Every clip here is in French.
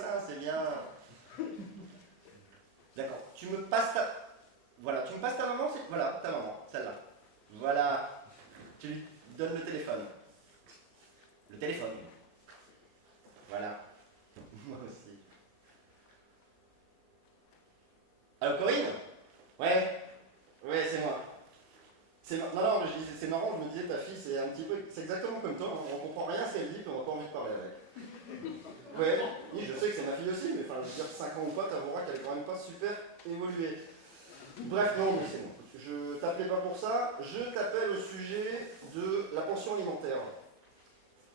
dessin, c'est bien. D'accord. Tu me passes ta... Voilà, tu me passes ta maman, c'est... Voilà, ta maman, celle-là. Voilà. Tu lui donnes le téléphone. Le téléphone. Voilà. Moi aussi. Allô, Corinne? Ouais. Ouais, c'est moi. Non, non, mais c'est marrant, je me disais, ta fille, c'est un petit peu... C'est exactement comme toi, hein, on comprend rien à ce qu'elle dit, puis on n'a pas envie de parler avec. Ouais, oui, je sais que c'est ma fille aussi, mais enfin, je veux dire, 5 ans ou pas, t'avoueras qu'elle est quand même pas super évoluée. Bref, non, mais c'est bon. Je t'appelais pas pour ça, je t'appelle au sujet de la pension alimentaire.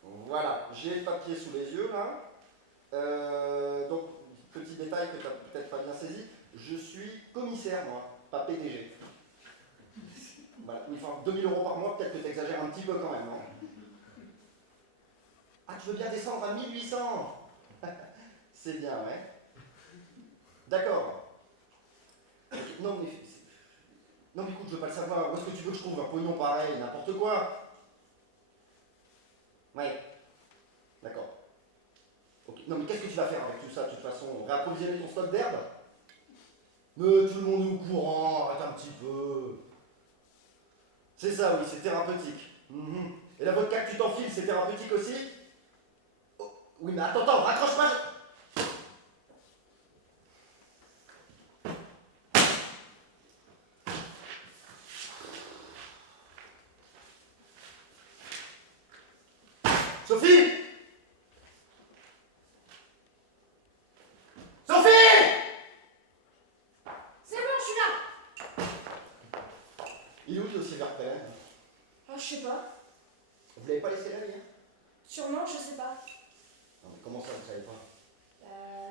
Voilà, j'ai le papier sous les yeux, là. Donc, petit détail que tu n'as peut-être pas bien saisi, je suis commissaire, moi, pas PDG. Voilà, enfin, 2 000 € par mois, peut-être que tu exagères un petit peu quand même, non? Ah, tu veux bien descendre à 1 800? C'est bien, ouais. D'accord. Non, mais... Non, mais écoute, je veux pas le savoir. Où est-ce que tu veux que je trouve un pognon pareil? N'importe quoi. Ouais. D'accord. Ok. Non, mais qu'est-ce que tu vas faire avec tout ça, de toute façon? Réapprovisionner ton stock d'herbe? Mais tout le monde est au courant, arrête un petit peu. C'est ça, oui, c'est thérapeutique. Et la vodka que tu t'enfiles, c'est thérapeutique aussi? Oh, oui, mais attends, raccroche pas. Sophie! Sophie! C'est bon, je suis là. Il est où le dossier Verpellen? Oh, je sais pas. Vous l'avez pas laissé là hier? Sûrement, je sais pas. Non, mais comment ça, vous savez pas?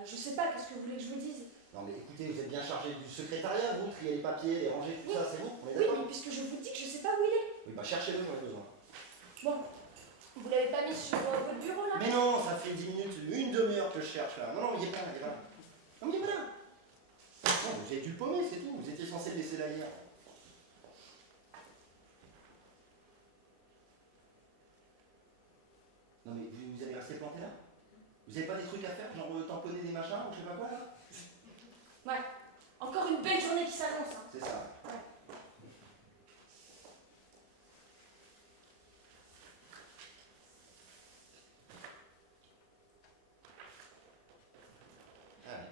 Je sais pas, qu'est-ce que vous voulez que je vous dise? Non, mais écoutez, vous êtes bien chargé du secrétariat, vous, trier les papiers, les ranger, tout Oui. ça, c'est bon? On est Oui, d'accord? mais puisque je vous dis que je sais pas où il est. Oui, bah cherchez-le, j'en ai besoin. Bon, vous l'avez pas mis sur votre bureau là? Mais non, ça fait 10 minutes, une demi-heure que je cherche là. Non, non, il est pas là, il est là. Non, mais il est pas là. Non, vous avez dû le paumer, c'est tout. Vous étiez censé le laisser là hier. Non, mais vous allez rester planté là? Vous avez pas des trucs à faire, genre tamponner des machins ou je sais pas quoi là? Ouais, encore une belle journée qui s'annonce. Hein. C'est ça. Ouais. Allez.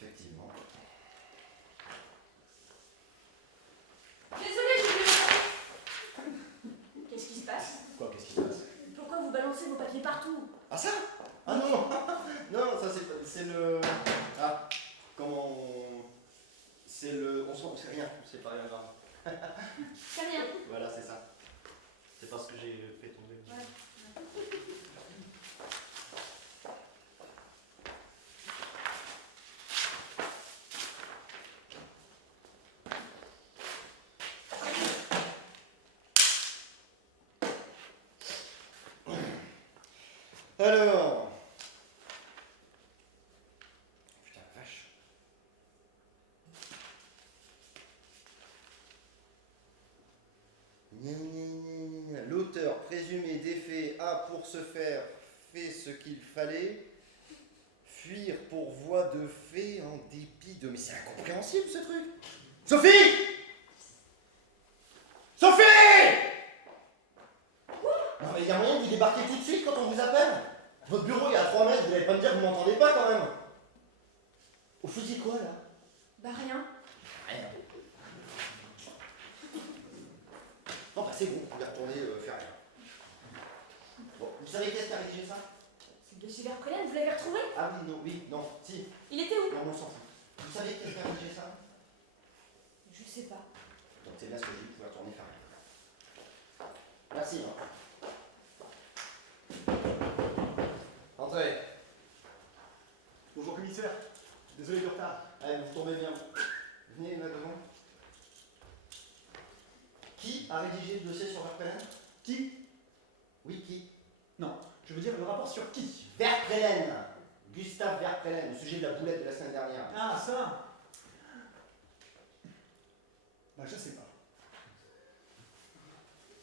Effectivement. Désolée, j'ai oublié le papier. Qu'est-ce qui se passe? Quoi, qu'est-ce qui se passe? Pourquoi vous balancez vos papiers partout? Ah ça? Ah non, non. Non, ça c'est le... Ah, comment on... C'est le... On sait rien, c'est pas rien grave. C'est rien. Voilà, c'est ça. C'est parce que j'ai fait tomber. Ouais. Alors... Putain, la vache. L'auteur présumé des faits a pour ce faire fait ce qu'il fallait, fuir pour voie de fait en dépit de... Mais c'est incompréhensible ce truc. Sophie! Sophie! Non mais il y a moyen de vous débarquer tout de suite quand on vous appelle? Votre bureau est à 3 mètres, vous n'allez pas me dire que vous m'entendez pas quand même. Vous faisiez quoi là? Bah rien. Rien. Non bah c'est bon, vous pouvez retourner faire rien. Bon, vous savez qui est-ce qui a rédigé ça? C'est le dossier Verpellen, vous l'avez retrouvé? Ah oui, non, si. Il était où? Non, on s'en fout. Vous savez qui est-ce qui a rédigé ça? Je sais pas. Donc c'est bien ce que je dis, vous pouvez retourner faire rien. Merci. Hein. Entrez. Bonjour commissaire, désolé du retard. Allez, vous tombez bien. Venez là devant. Qui a rédigé le dossier sur Verpellen? Qui? Oui, qui? Non, je veux dire le rapport sur qui? Verpellen. Gustave Verpellen, au sujet de la boulette de la semaine dernière. Ah, ça. Bah je sais pas.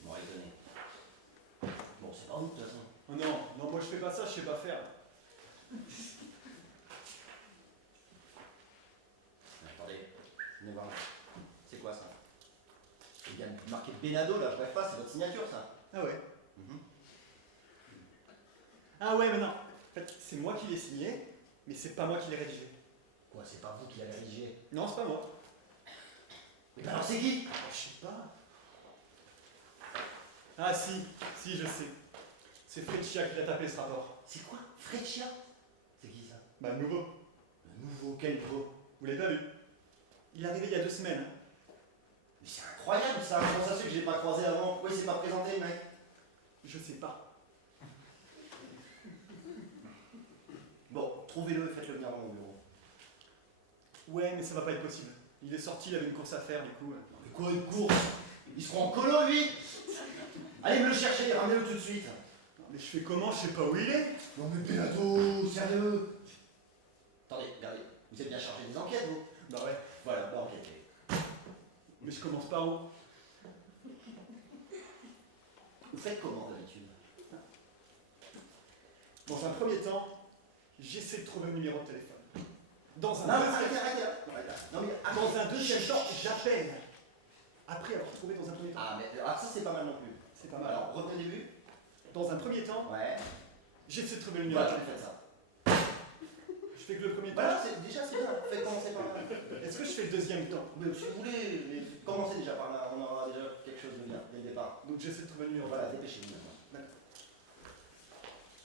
Bon, raisonnez. Bon, je fais pas ça, je sais pas faire. Attendez, venez voir là. C'est quoi ça? Il y a marqué Benado là, je rêve pas, c'est votre signature ça. Ah ouais. Mhm. Ah ouais, mais non. En fait, c'est moi qui l'ai signé, mais c'est pas moi qui l'ai rédigé. Quoi, c'est pas vous qui l'avez rédigé? Non, c'est pas moi. Mais ben alors c'est qui? Oh, je sais pas. Ah si, je sais. C'est Freccia qui l'a tapé ce rapport. C'est quoi? Freccia? C'est qui ça? Bah le nouveau. Le nouveau, quel nouveau? Vous l'avez pas vu? Il est arrivé il y a 2 semaines. Hein. Mais c'est incroyable ça, comment ça se fait que j'ai pas croisé avant? Pourquoi il s'est pas présenté le mec? Je sais pas. Bon, trouvez-le et faites-le venir dans mon bureau. Ouais, mais ça va pas être possible. Il est sorti, il avait une course à faire du coup. Non mais quoi une course? Il se croit en colo lui? Allez me le chercher, ramenez-le tout de suite. Non, mais je fais comment? Je sais pas où il est. Non mais Bellato, sérieux? Attendez, regardez, vous êtes bien chargé des enquêtes vous? Bah ouais. Voilà, bah enquêtez. Mais je commence par où? Vous faites comment d'habitude? Dans un premier temps, j'essaie de trouver le numéro de téléphone. Dans un Non mais deuxième arrêtez là. Non, arrêtez là. Non mais Dans un deuxième temps, j'appelle. Après avoir trouvé dans un premier temps. Ah mais ça c'est pas mal non plus. C'est pas mal. Alors revenez au début. Dans un premier temps, Ouais. j'essaie de trouver le numéro Voilà, de vous téléphone. faites ça. Je fais que le premier temps. Voilà, déjà c'est bien. Faites commencer par là. Est-ce que je fais le deuxième temps? Mais si vous voulez, mais commencez déjà par là. On aura déjà quelque chose de bien dès le départ. Donc j'essaie de trouver le numéro. Voilà, dépêchez-vous maintenant.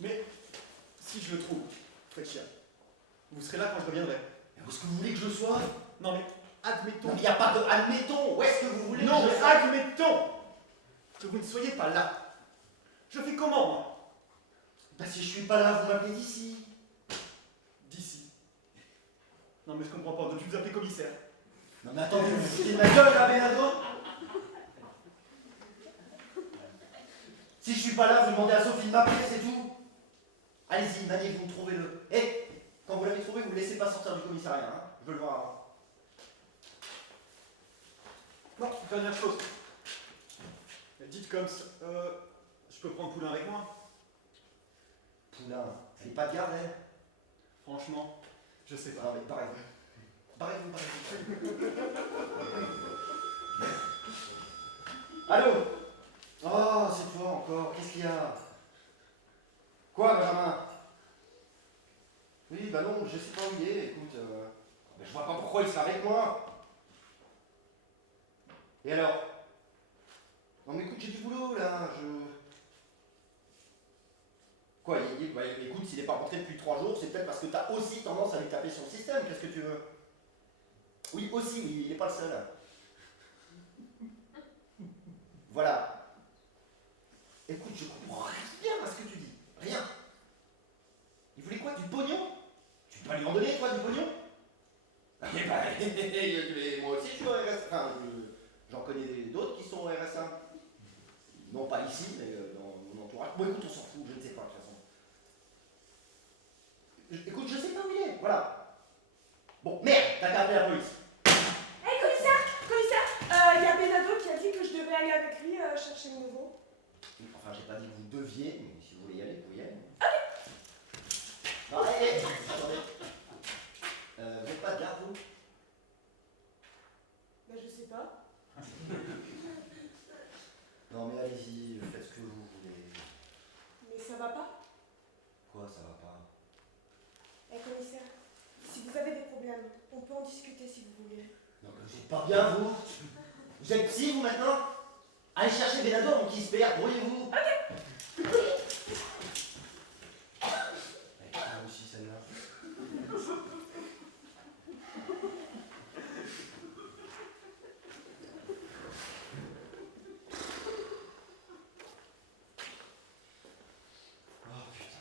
Mais si je le trouve, Freccia, vous serez là quand je reviendrai. Mais où est-ce que vous voulez que je sois? Non mais admettons. Non mais il n'y a pas de admettons. Où est-ce que vous voulez Non que mais je sois? admettons que vous ne soyez pas là. Je fais comment moi? Bah si je suis pas là, vous m'appelez d'ici. D'ici. Non mais je comprends pas, donc tu vous appelez commissaire. Non mais attendez, vous vous foutez de ma gueule là, Benado? Si je suis pas là, vous demandez à Sophie de m'appeler, c'est tout. Allez-y, maniez-vous, trouvez-le. Et quand vous l'avez trouvé, vous ne le laissez pas sortir du commissariat, hein. Je veux le voir avant. Bon, dernière chose. Dites comme ça, je peux prendre Poulain avec moi? Poulain, elle est pas de garde, elle? Franchement, je sais pas. Non mais barrez-vous. Barrez-vous. Allô? Oh, c'est toi encore, qu'est-ce qu'il y a? Quoi, Benjamin? Oui, bah non, je sais pas où il est, écoute. Mais je vois pas pourquoi il serait avec moi. Et alors? Non mais écoute, j'ai du boulot là, Quoi, bah, écoute, s'il n'est pas rentré depuis 3 jours, c'est peut-être parce que t'as aussi tendance à lui taper sur le système, qu'est-ce que tu veux? Oui, aussi, oui, il n'est pas le seul. Voilà. Écoute, je comprends rien à ce que tu dis. Rien. Il voulait quoi? Du pognon? Tu peux pas lui en donner, toi, du pognon? Eh ben, mais moi aussi, je suis au RSA. Enfin, j'en connais d'autres qui sont au RSA. Non, pas ici, mais dans mon entourage. Bon, écoute, on s'en fout, je ne sais pas, de toute façon. Écoute, je sais pas où il est, voilà. Bon, merde, t'as qu'à appeler la police. Hé, commissaire, y a Benado qui a dit que je devais aller avec lui chercher le nouveau. Enfin, j'ai pas dit que vous deviez, mais si vous voulez y aller, vous pouvez y aller. Non, attendez. Vous n'êtes pas de garde, vous? Bah, je sais pas. Non, mais allez-y, faites ce que vous voulez. Mais ça va pas? Quoi, ça va pas? Hé, commissaire, si vous avez des problèmes, on peut en discuter si vous voulez. Non, mais vous êtes pas bien, vous? Vous êtes psy, vous, maintenant? Allez chercher Benado avant qu'il se perd, brouillez-vous. Ok. Elle aussi, celle-là. Oh, putain.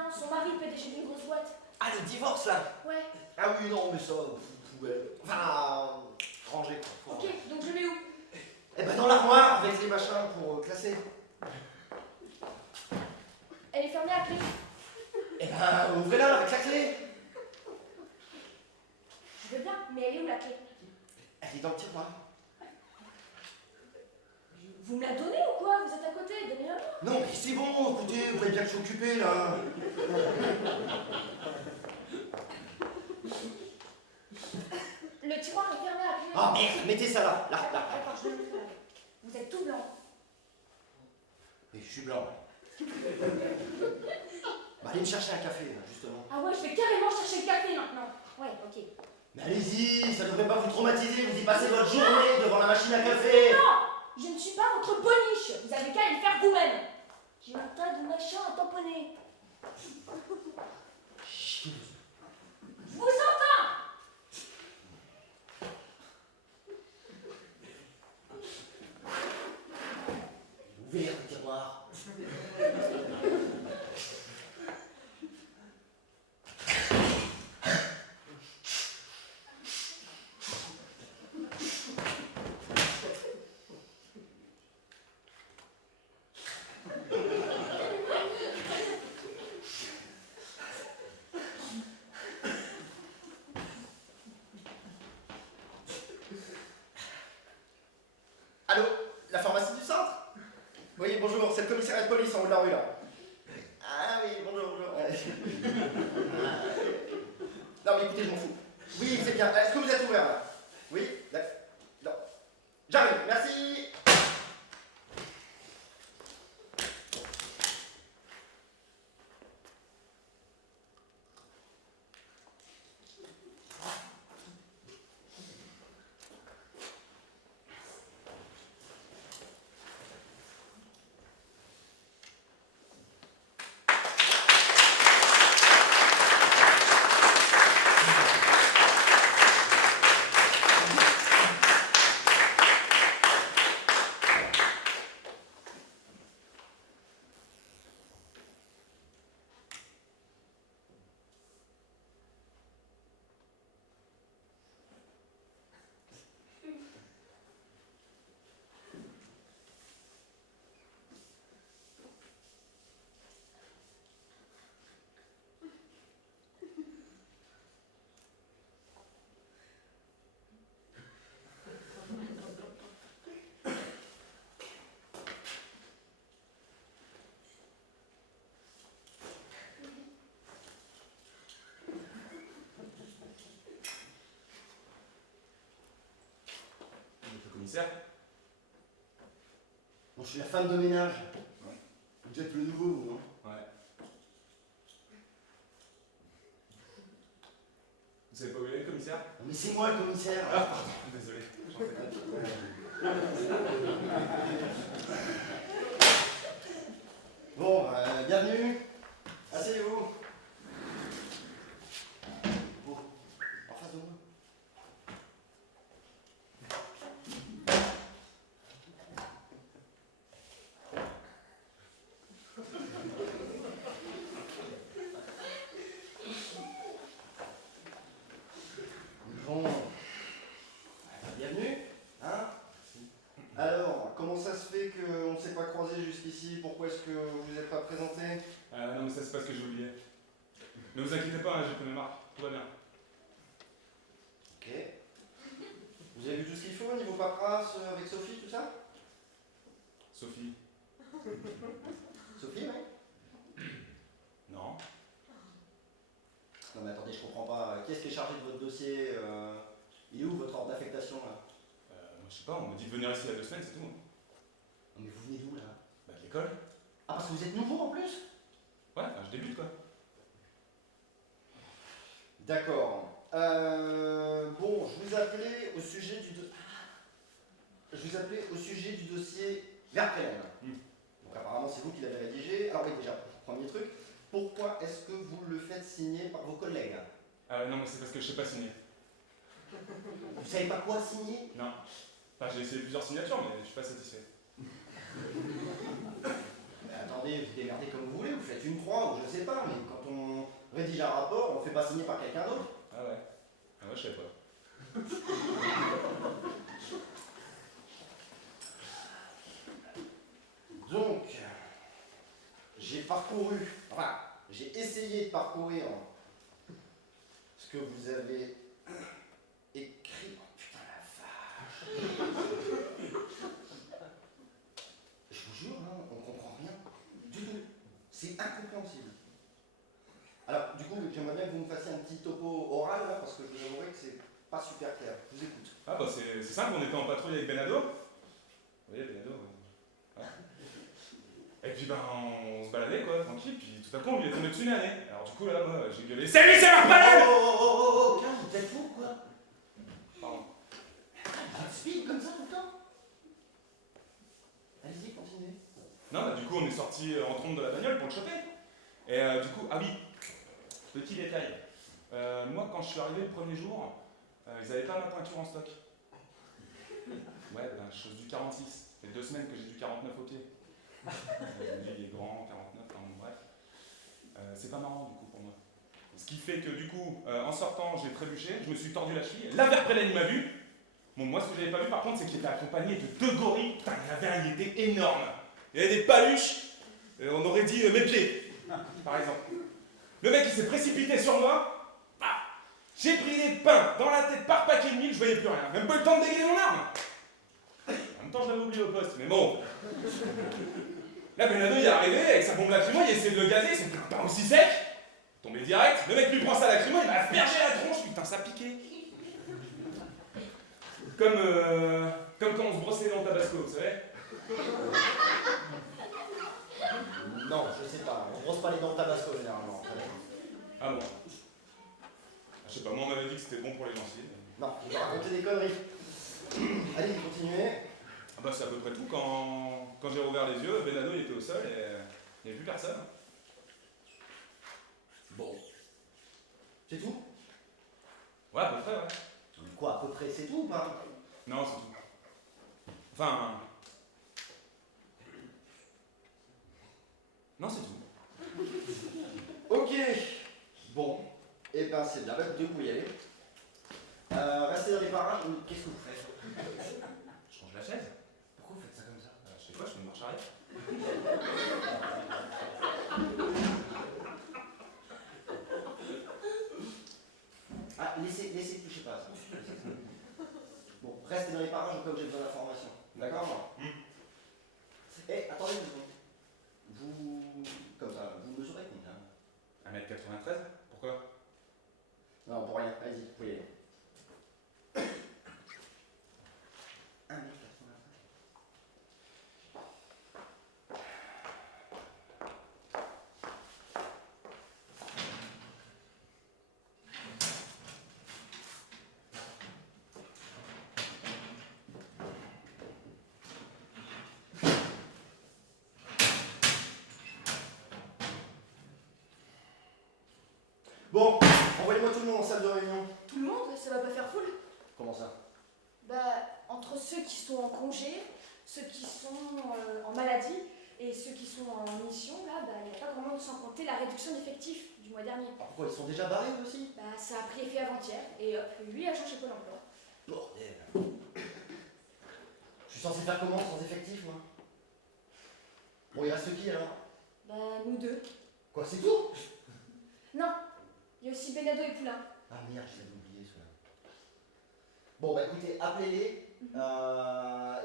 bien, son mari PDG d'une grosse boîte. Ah, le divorce là. Ouais. Ah oui, non, mais ça, ouais. Enfin, ranger quoi. Ok, donc je mets où? Eh ben dans l'armoire avec les machins pour classer. Elle est fermée à clé. Eh ben ouvrez-la avec la clé. Je veux bien, mais elle est où la clé? Elle est dans le tiroir. Vous me la donnez ou quoi? Vous êtes à côté, donnez-la. Non mais c'est bon, écoutez, vous voyez bien que je suis occupé là. Le tiroir est fermé à clé. Ah merde, mettez ça là, là. D'accord, je vais le faire. Vous êtes tout blanc. Et je suis blanc. Bah allez me chercher un café là, justement. Ah ouais, je vais carrément chercher le café maintenant. Ouais, ok. Mais allez-y, ça devrait pas vous traumatiser, vous y passez votre journée devant la machine à café. Non! Je ne suis pas votre boniche. Vous avez qu'à le faire vous-même. J'ai un tas de machins à tamponner. Chut. Je vous entends! Ouvert le tiroir. Allô, la pharmacie du centre? Oui, bonjour, c'est le commissariat de police en haut de la rue là. Ah oui, bonjour. Non mais écoutez, je m'en fous. Oui, c'est bien. Est-ce que vous êtes ouvert là? Oui, d'accord. Non. J'arrive, merci. Commissaire? Bon, je suis la femme de ménage. Ouais. Vous êtes le nouveau, vous, non? Ouais. Vous savez pas où il est, le commissaire? Mais c'est moi le commissaire. Ah, pardon, désolé. J'en fais pas. Bon, bienvenue. Asseyez-vous. Bon, en face de moi. Bon, bienvenue, hein? Alors, comment ça se fait qu'on ne s'est pas croisé jusqu'ici? Pourquoi est-ce que vous vous êtes pas présenté? Non, mais ça c'est parce que j'ai oublié. Ne vous inquiétez pas, hein, j'ai connu marre. Tout va bien. Ok. Vous avez vu tout ce qu'il faut au niveau paperasse avec Sophie, tout ça? Sophie? Sophie, oui? Non. Non mais attendez, je comprends pas. Qui est-ce qui est chargé de votre dossier? Il est où votre ordre d'affectation là? Moi je sais pas, on m'a dit de venir ici il y a 2 semaines, c'est tout. Non mais vous venez d'où là? Bah de l'école. Ah parce que vous êtes nouveau en plus? Ouais, enfin, je débute quoi. D'accord. Bon, je vous appelais au sujet du dossier Verplaine. Donc apparemment c'est vous qui l'avez rédigé. Alors oui déjà, premier truc, pourquoi est-ce que vous le faites signer par vos collègues? Non, mais c'est parce que je sais pas signer. Vous savez pas quoi signer? Non. Enfin, j'ai essayé plusieurs signatures, mais je suis pas satisfait. Mais attendez. attendez, vous démerdez comme vous voulez, vous faites une croix, ou je sais pas, mais quand on rédige un rapport, on fait pas signer par quelqu'un d'autre. Ah ouais. Ah ouais, je sais pas. Donc, j'ai j'ai essayé de parcourir ce que vous avez écrit. Oh putain la vache! Je vous jure, hein, on comprend rien du tout. C'est incompréhensible. Alors, du coup, j'aimerais bien que vous me fassiez un petit topo oral, là, parce que je vous avouerai que c'est pas super clair. Je vous écoute. Ah bah c'est simple, on était en patrouille avec Benado. Vous voyez Benado, ouais. Et puis ben on se baladait quoi, tranquille, puis tout à coup on lui est tombé dessus une année. Alors du coup là, moi j'ai gueulé salut, c'est Marpalais. Oh, calme, vous êtes fou, quoi? Pardon. Vous êtes speed comme ça tout le temps? Allez-y, continuez. Non bah du coup on est sorti en trompe de la bagnole pour le choper. Et du coup, ah oui, petit détail. Moi quand je suis arrivé le premier jour, ils avaient pas ma peinture en stock. Ouais, ben chose du 46. Ça fait 2 semaines que j'ai du 49 au pied. Je me dis, il est grand, 49, enfin bon, bref. C'est pas marrant du coup pour moi. Ce qui fait que du coup, en sortant, j'ai trébuché, je me suis tordu la cheville. La verpélène m'a vu. Bon, moi ce que j'avais pas vu par contre, c'est qu'il était accompagné de 2 gorilles. Putain, il y en avait un, il était énorme. Il y avait des paluches, on aurait dit mes pieds, par exemple. Le mec il s'est précipité sur moi. Bah, j'ai pris des pains dans la tête par paquet de mille, je voyais plus rien. Même pas le temps de dégainer mon arme. En même temps, je l'avais oublié au poste, mais bon. Là, Benado, il est arrivé avec sa bombe lacrymo, il essaie de le gazer, c'est pas aussi sec. Tombé direct, le mec lui prend sa lacrymo, il m'a aspergé la tronche, putain, ça piquait. Comme quand on se brossait les dents au tabasco, vous savez. Non, je sais pas, on brosse pas les dents de tabasco généralement. Ah bon. Je sais pas, moi on m'avait dit que c'était bon pour les gencives. Non, vous racontez des conneries. Allez, continuez. Ah bah c'est à peu près tout. Quand j'ai rouvert les yeux, Benado il était au sol et il n'y avait plus personne. Bon. C'est tout? Ouais, à peu près, ouais. Quoi, à peu près, c'est tout ou pas? Non, c'est tout. Enfin... Non, c'est tout. Ok. Bon. Eh ben, c'est bien, bah, écoutez, vous pouvez y aller. Restez dans les parages, qu'est-ce que vous faites? Je change la chaise. Pourquoi vous faites ça comme ça? Je sais pas, je fais une marche arrière. Ah, laissez toucher pas ça. Bon, restez dans les parages au cas où j'ai besoin d'informations. D'accord? Eh, attendez une seconde. Vous, comme ça, vous mesurez combien? 1m93. Pourquoi? Non, pour rien, allez-y, vous pouvez y aller. 1m93. Bon, envoyez-moi tout le monde en salle de réunion. Tout le monde, ça va pas faire foule? Comment ça? Bah, entre ceux qui sont en congé, ceux qui sont en maladie et ceux qui sont en mission, là, bah, il n'y a pas grand monde sans compter la réduction d'effectifs du mois dernier. Pourquoi ils sont déjà barrés eux aussi? Bah, ça a pris effet avant-hier et hop, 8 agents chez Pôle emploi. Bordel. Je suis censé faire comment sans effectif, moi? Bon, il reste qui alors? Bah, nous deux. Quoi, c'est tout? Non, il y a aussi Benado et Poulain. Ah merde, je l'avais oublié celui-là. Bon, bah écoutez, appelez-les,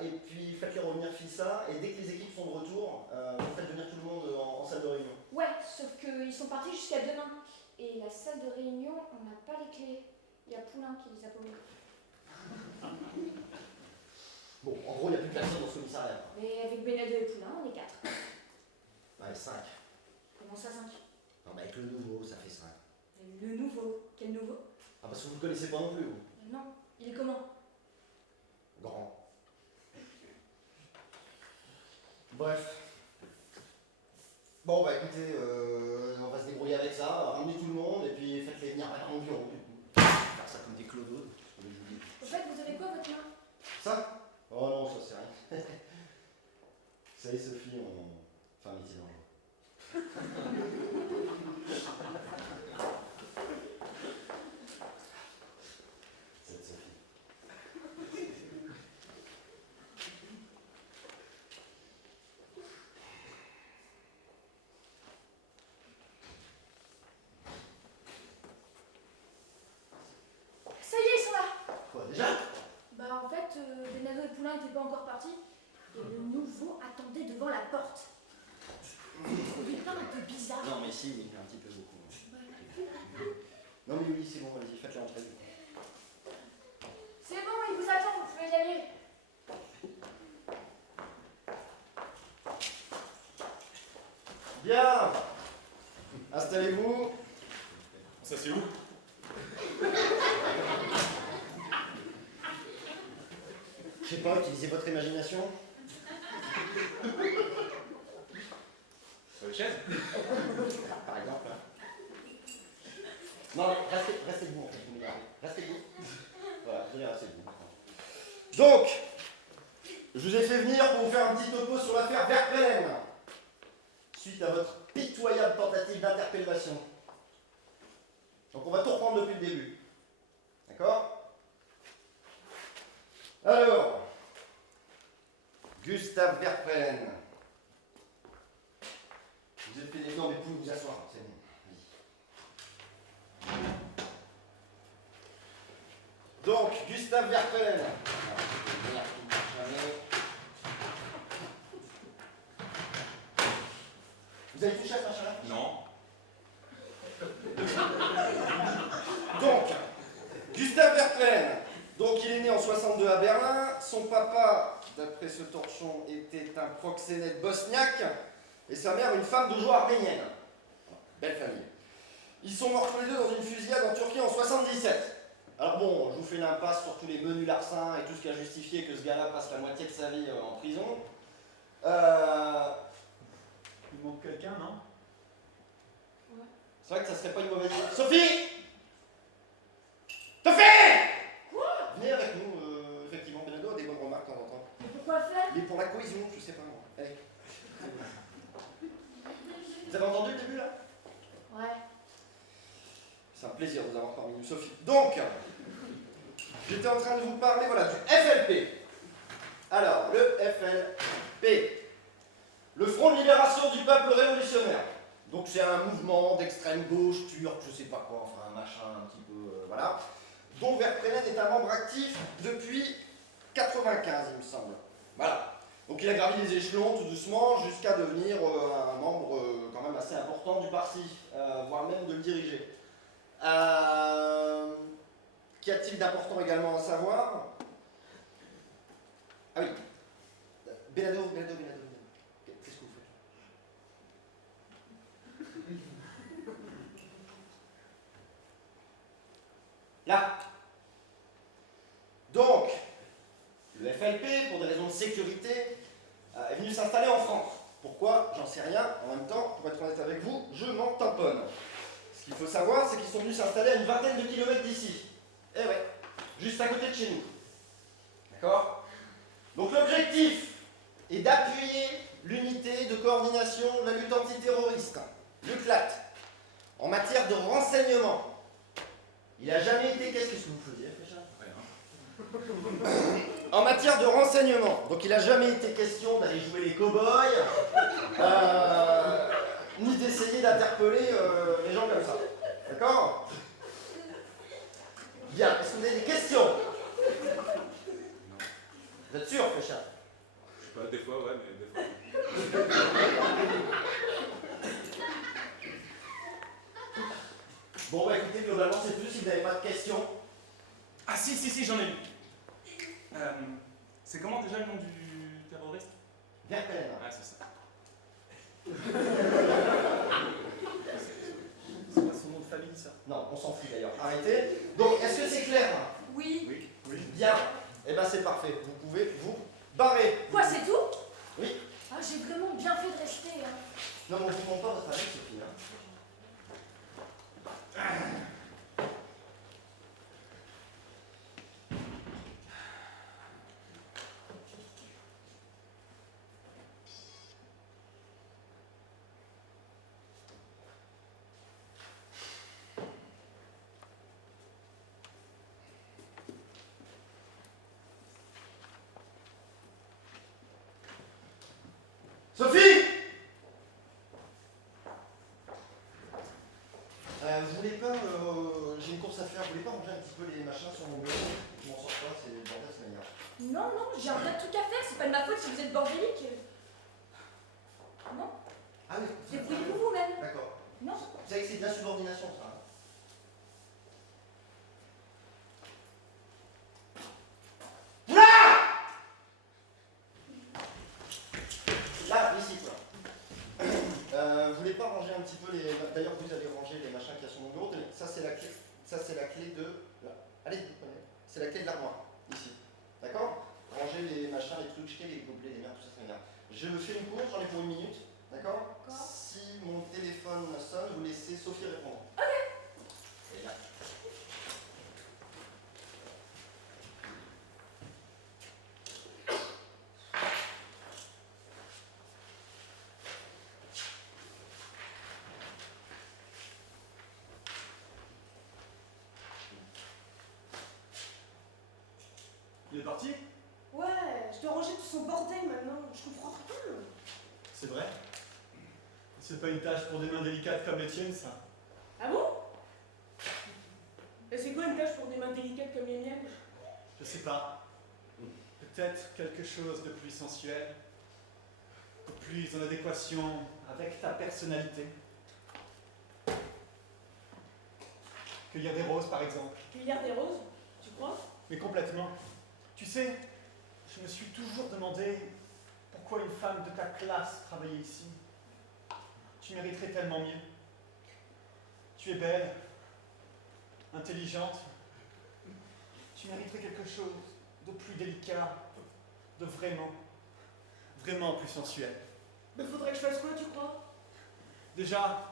et puis faites-les revenir FISA, et dès que les équipes sont de retour, vous faites venir tout le monde en salle de réunion. Ouais, sauf qu'ils sont partis jusqu'à demain. Et la salle de réunion, on n'a pas les clés. Il y a Poulain qui les a paumées. Bon, en gros, il n'y a plus personne dans ce commissariat. Mais avec Benado et Poulain, on est 4. Ouais, 5. Comment ça, 5? Non, bah avec le nouveau, ça fait 5. Le nouveau. Quel nouveau? Ah, parce que vous le connaissez pas non plus, vous. Non, il est comment? Grand. Bref. Bon, bah écoutez, on va se débrouiller avec ça, ramenez tout le monde, et puis faites-les venir à mon bureau, du coup. Faire ça comme des clodos. Au fait, vous avez quoi, votre main? Ça? Oh non, ça c'est rien. Vous savez, Sophie, on fait un métier dangereux. porte. Vous trouvez pas un peu bizarre? Non, mais si, il fait un petit peu beaucoup. Non, mais oui, c'est bon, allez-y, faites-le entrer. C'est bon, il vous attend, vous pouvez y aller. Bien. Installez-vous. Ça, c'est où? Je sais pas, utilisez votre imagination. Sur les chaises? Par exemple. Hein. Non, mais restez debout en fait, vous m'énervez. Restez debout. Voilà, vous allez rester debout. Donc, je vous ai fait venir pour vous faire un petit topo sur l'affaire Verpellen, suite à votre pitoyable tentative d'interpellation. Donc on va tout reprendre depuis le début. D'accord? Alors, Gustave Verpellen. Vous êtes pénible, non mais vous pouvez vous asseoir, c'est bon. Donc, Gustave Verpellen. Vous avez touché à ce machin-là? Non. Donc, Gustave Verpellen. Donc, il est né en 62 à Berlin. Son papa, d'après ce torchon, était un proxénète bosniaque. Et sa mère, une femme de joie arménienne. Belle famille. Ils sont morts tous les deux dans une fusillade en Turquie en 77. Alors bon, je vous fais l'impasse sur tous les menus larcins et tout ce qui a justifié que ce gars-là passe la moitié de sa vie en prison. Il manque quelqu'un, non? C'est vrai que ça serait pas une mauvaise idée. Sophie! Sophie! Quoi? Venez avec nous, effectivement, Benado a des bonnes remarques de temps en temps. Mais pourquoi faire? Mais pour la cohésion, je sais pas moi. Allez. Vous avez entendu le début là? Ouais. C'est un plaisir de vous avoir parmi nous, Sophie. Donc, j'étais en train de vous parler voilà, du FLP. Alors, le FLP, le Front de Libération du Peuple Révolutionnaire. Donc c'est un mouvement d'extrême gauche, turc, je sais pas quoi, enfin un machin un petit peu, voilà, dont Verpellen est un membre actif depuis 95, il me semble. Voilà. Donc il a gravi les échelons tout doucement jusqu'à devenir un membre quand même assez important du parti, voire même de le diriger. Qu'y a-t-il d'important également à savoir? Ah oui. Benado. Qu'est-ce que vous faites? Là. Donc, le FLP, pour des raisons de sécurité, est venu s'installer en France. Pourquoi? J'en sais rien. En même temps, pour être honnête avec vous, je m'en tamponne. Ce qu'il faut savoir, c'est qu'ils sont venus s'installer à une vingtaine de kilomètres d'ici. Eh ouais, juste à côté de chez nous. D'accord? Donc l'objectif est d'appuyer l'unité de coordination de la lutte antiterroriste, l'UCLAT, en matière de renseignement. Il n'a jamais été... Qu'est-ce que vous faisiez, Fréchin? En matière de renseignement, donc il n'a jamais été question d'aller jouer les cow-boys, ni d'essayer d'interpeller les gens comme ça. D'accord? Bien, est-ce que vous avez des questions? Vous êtes sûr, Fréchin? Je sais pas, des fois, ouais, mais des fois. Bon, bah écoutez, globalement, c'est tout. Si vous n'avez pas de questions. Ah si, j'en ai une. C'est comment déjà le nom du terroriste? Verpellen. Ah, c'est ça. C'est pas son nom de famille, ça. Non, on s'en fout d'ailleurs. Arrêtez. Donc, est-ce que c'est clair? Oui. Oui. Bien. Eh ben, c'est parfait. Vous pouvez vous barrer. Quoi, c'est tout? Oui. Ah, j'ai vraiment bien fait de rester. Hein. Non, mais on ne vous montre pas votre avis, Sophie. Hein. Sophie! Vous voulez pas, j'ai une course à faire, vous voulez pas ranger un petit peu les machins sur mon bureau? Je m'en sors pas, c'est le bordel, ça m'énerve. Non, j'ai un tas de trucs à faire, c'est pas de ma faute si vous êtes bordélique. Ah oui, Débrouillez-vous vous-même. D'accord. Non. Vous savez que c'est de la subordination, ça. Hein. Là, ici, quoi. Vous voulez pas ranger un petit peu les... D'ailleurs, vous avez rangé les machins qu'il y a sur mon bureau. Tenez, ça, c'est la clé. Ça, c'est la clé de... Là. Allez, prenez. C'est la clé de l'armoire, ici. D'accord? Ranger les machins, les trucs, jeter les gobelets, les merdes, tout ça, c'est bien. Je fais une pause, j'en ai pour 1 minute. D'accord? Si mon téléphone sonne, vous laissez Sophie répondre. Ok. Et là. Il est parti? Ouais, je dois ranger tout son bordel maintenant. Je comprends rien. C'est vrai. C'est pas une tâche pour des mains délicates comme les tiennes, ça. Ah bon? Et c'est quoi une tâche pour des mains délicates comme les miennes? Je sais pas. Peut-être quelque chose de plus sensuel, de plus en adéquation avec ta personnalité. Cueillir des roses, par exemple. Cueillir des roses, tu crois? Mais complètement. Tu sais, je me suis toujours demandé pourquoi une femme de ta classe travaillait ici. Tu mériterais tellement mieux. Tu es belle, intelligente. Tu mériterais quelque chose de plus délicat, de vraiment plus sensuel. Mais faudrait que je fasse quoi, tu crois? Déjà,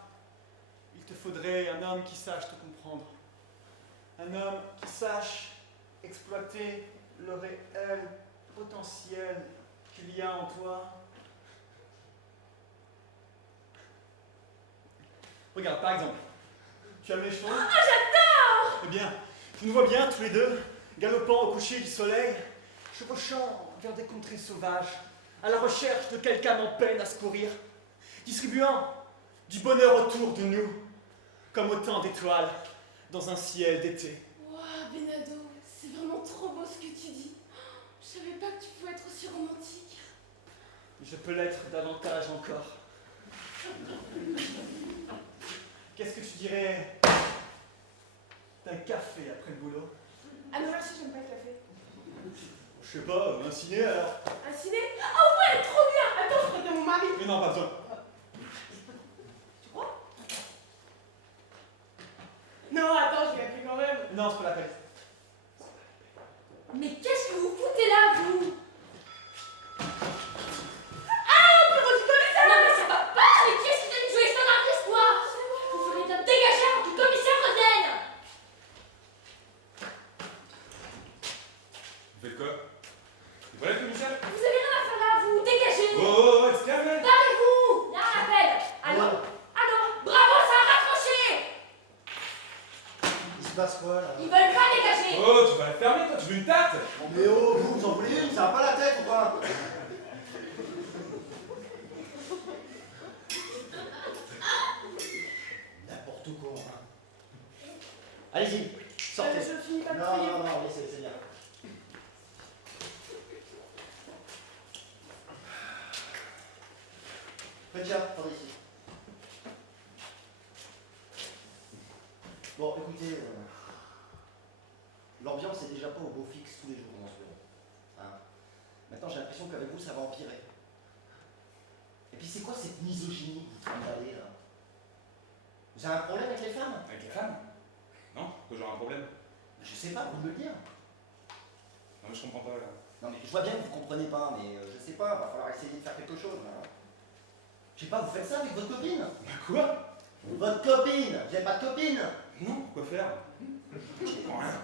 il te faudrait un homme qui sache te comprendre. Un homme qui sache exploiter le réel potentiel qu'il y a en toi. Regarde, par exemple, tu aimes les chevaux? Ah, j'adore! Eh bien, je nous vois bien tous les deux, galopant au coucher du soleil, chevauchant vers des contrées sauvages, à la recherche de quelqu'un en peine à secourir, distribuant du bonheur autour de nous, comme autant d'étoiles dans un ciel d'été. Waouh, Benado, c'est vraiment trop beau ce que tu dis. Je savais pas que tu pouvais être aussi romantique. Je peux l'être davantage encore. Qu'est-ce que tu dirais d'un café après le boulot? Ah non, merci, j'aime pas le café. Je sais pas, un ciné alors? Un ciné? Ah ouais, trop bien. Attends, je préviens mon mari. Mais non, pas besoin. Tu crois? Non, attends, je vais l'appeler quand même. Non, c'est pas la peine. Mais qu'est-ce que vous foutez là, vous? Non, mais ça va pas! Mais qui est-ce qui t'a joué cette artiste, toi? Vous ferez bien dégager avant que le commissaire revienne! Vous faites quoi? Voilà le commissaire? Vous avez rien à faire là, vous! Dégagez! Oh, elle se calme, elle. Barrez-vous! Il y a un appel! Allô? Allô? Bravo, ça a raccroché! Il se passe quoi, là? Ils veulent pas dégager! Oh, tu vas la fermer, toi, tu veux une tarte? Mais oh, vous en voulez une? Ça va pas la tête ou quoi? N'importe quoi. Hein. Allez-y, sortez. Je finis pas de Non, prier. non, non, laissez, c'est bien. Faites attendez ici. Bon, écoutez, l'ambiance est déjà pas au beau fixe tous les jours dans ce bureau. Hein. Maintenant, j'ai l'impression qu'avec vous, ça va empirer. Et puis, c'est quoi cette misogynie que vous trimballez là? Vous avez un problème avec les femmes? Avec la femme? Non? Pourquoi j'aurais un problème? Je sais pas, vous me le dire. Non, mais je comprends pas, là. Non, mais je vois bien que vous comprenez pas, mais je sais pas, va falloir essayer de faire quelque chose. Là. Je sais pas, vous faites ça avec votre copine? Bah quoi? Votre copine! Vous avez pas de copine? Non, quoi faire? Je comprends rien.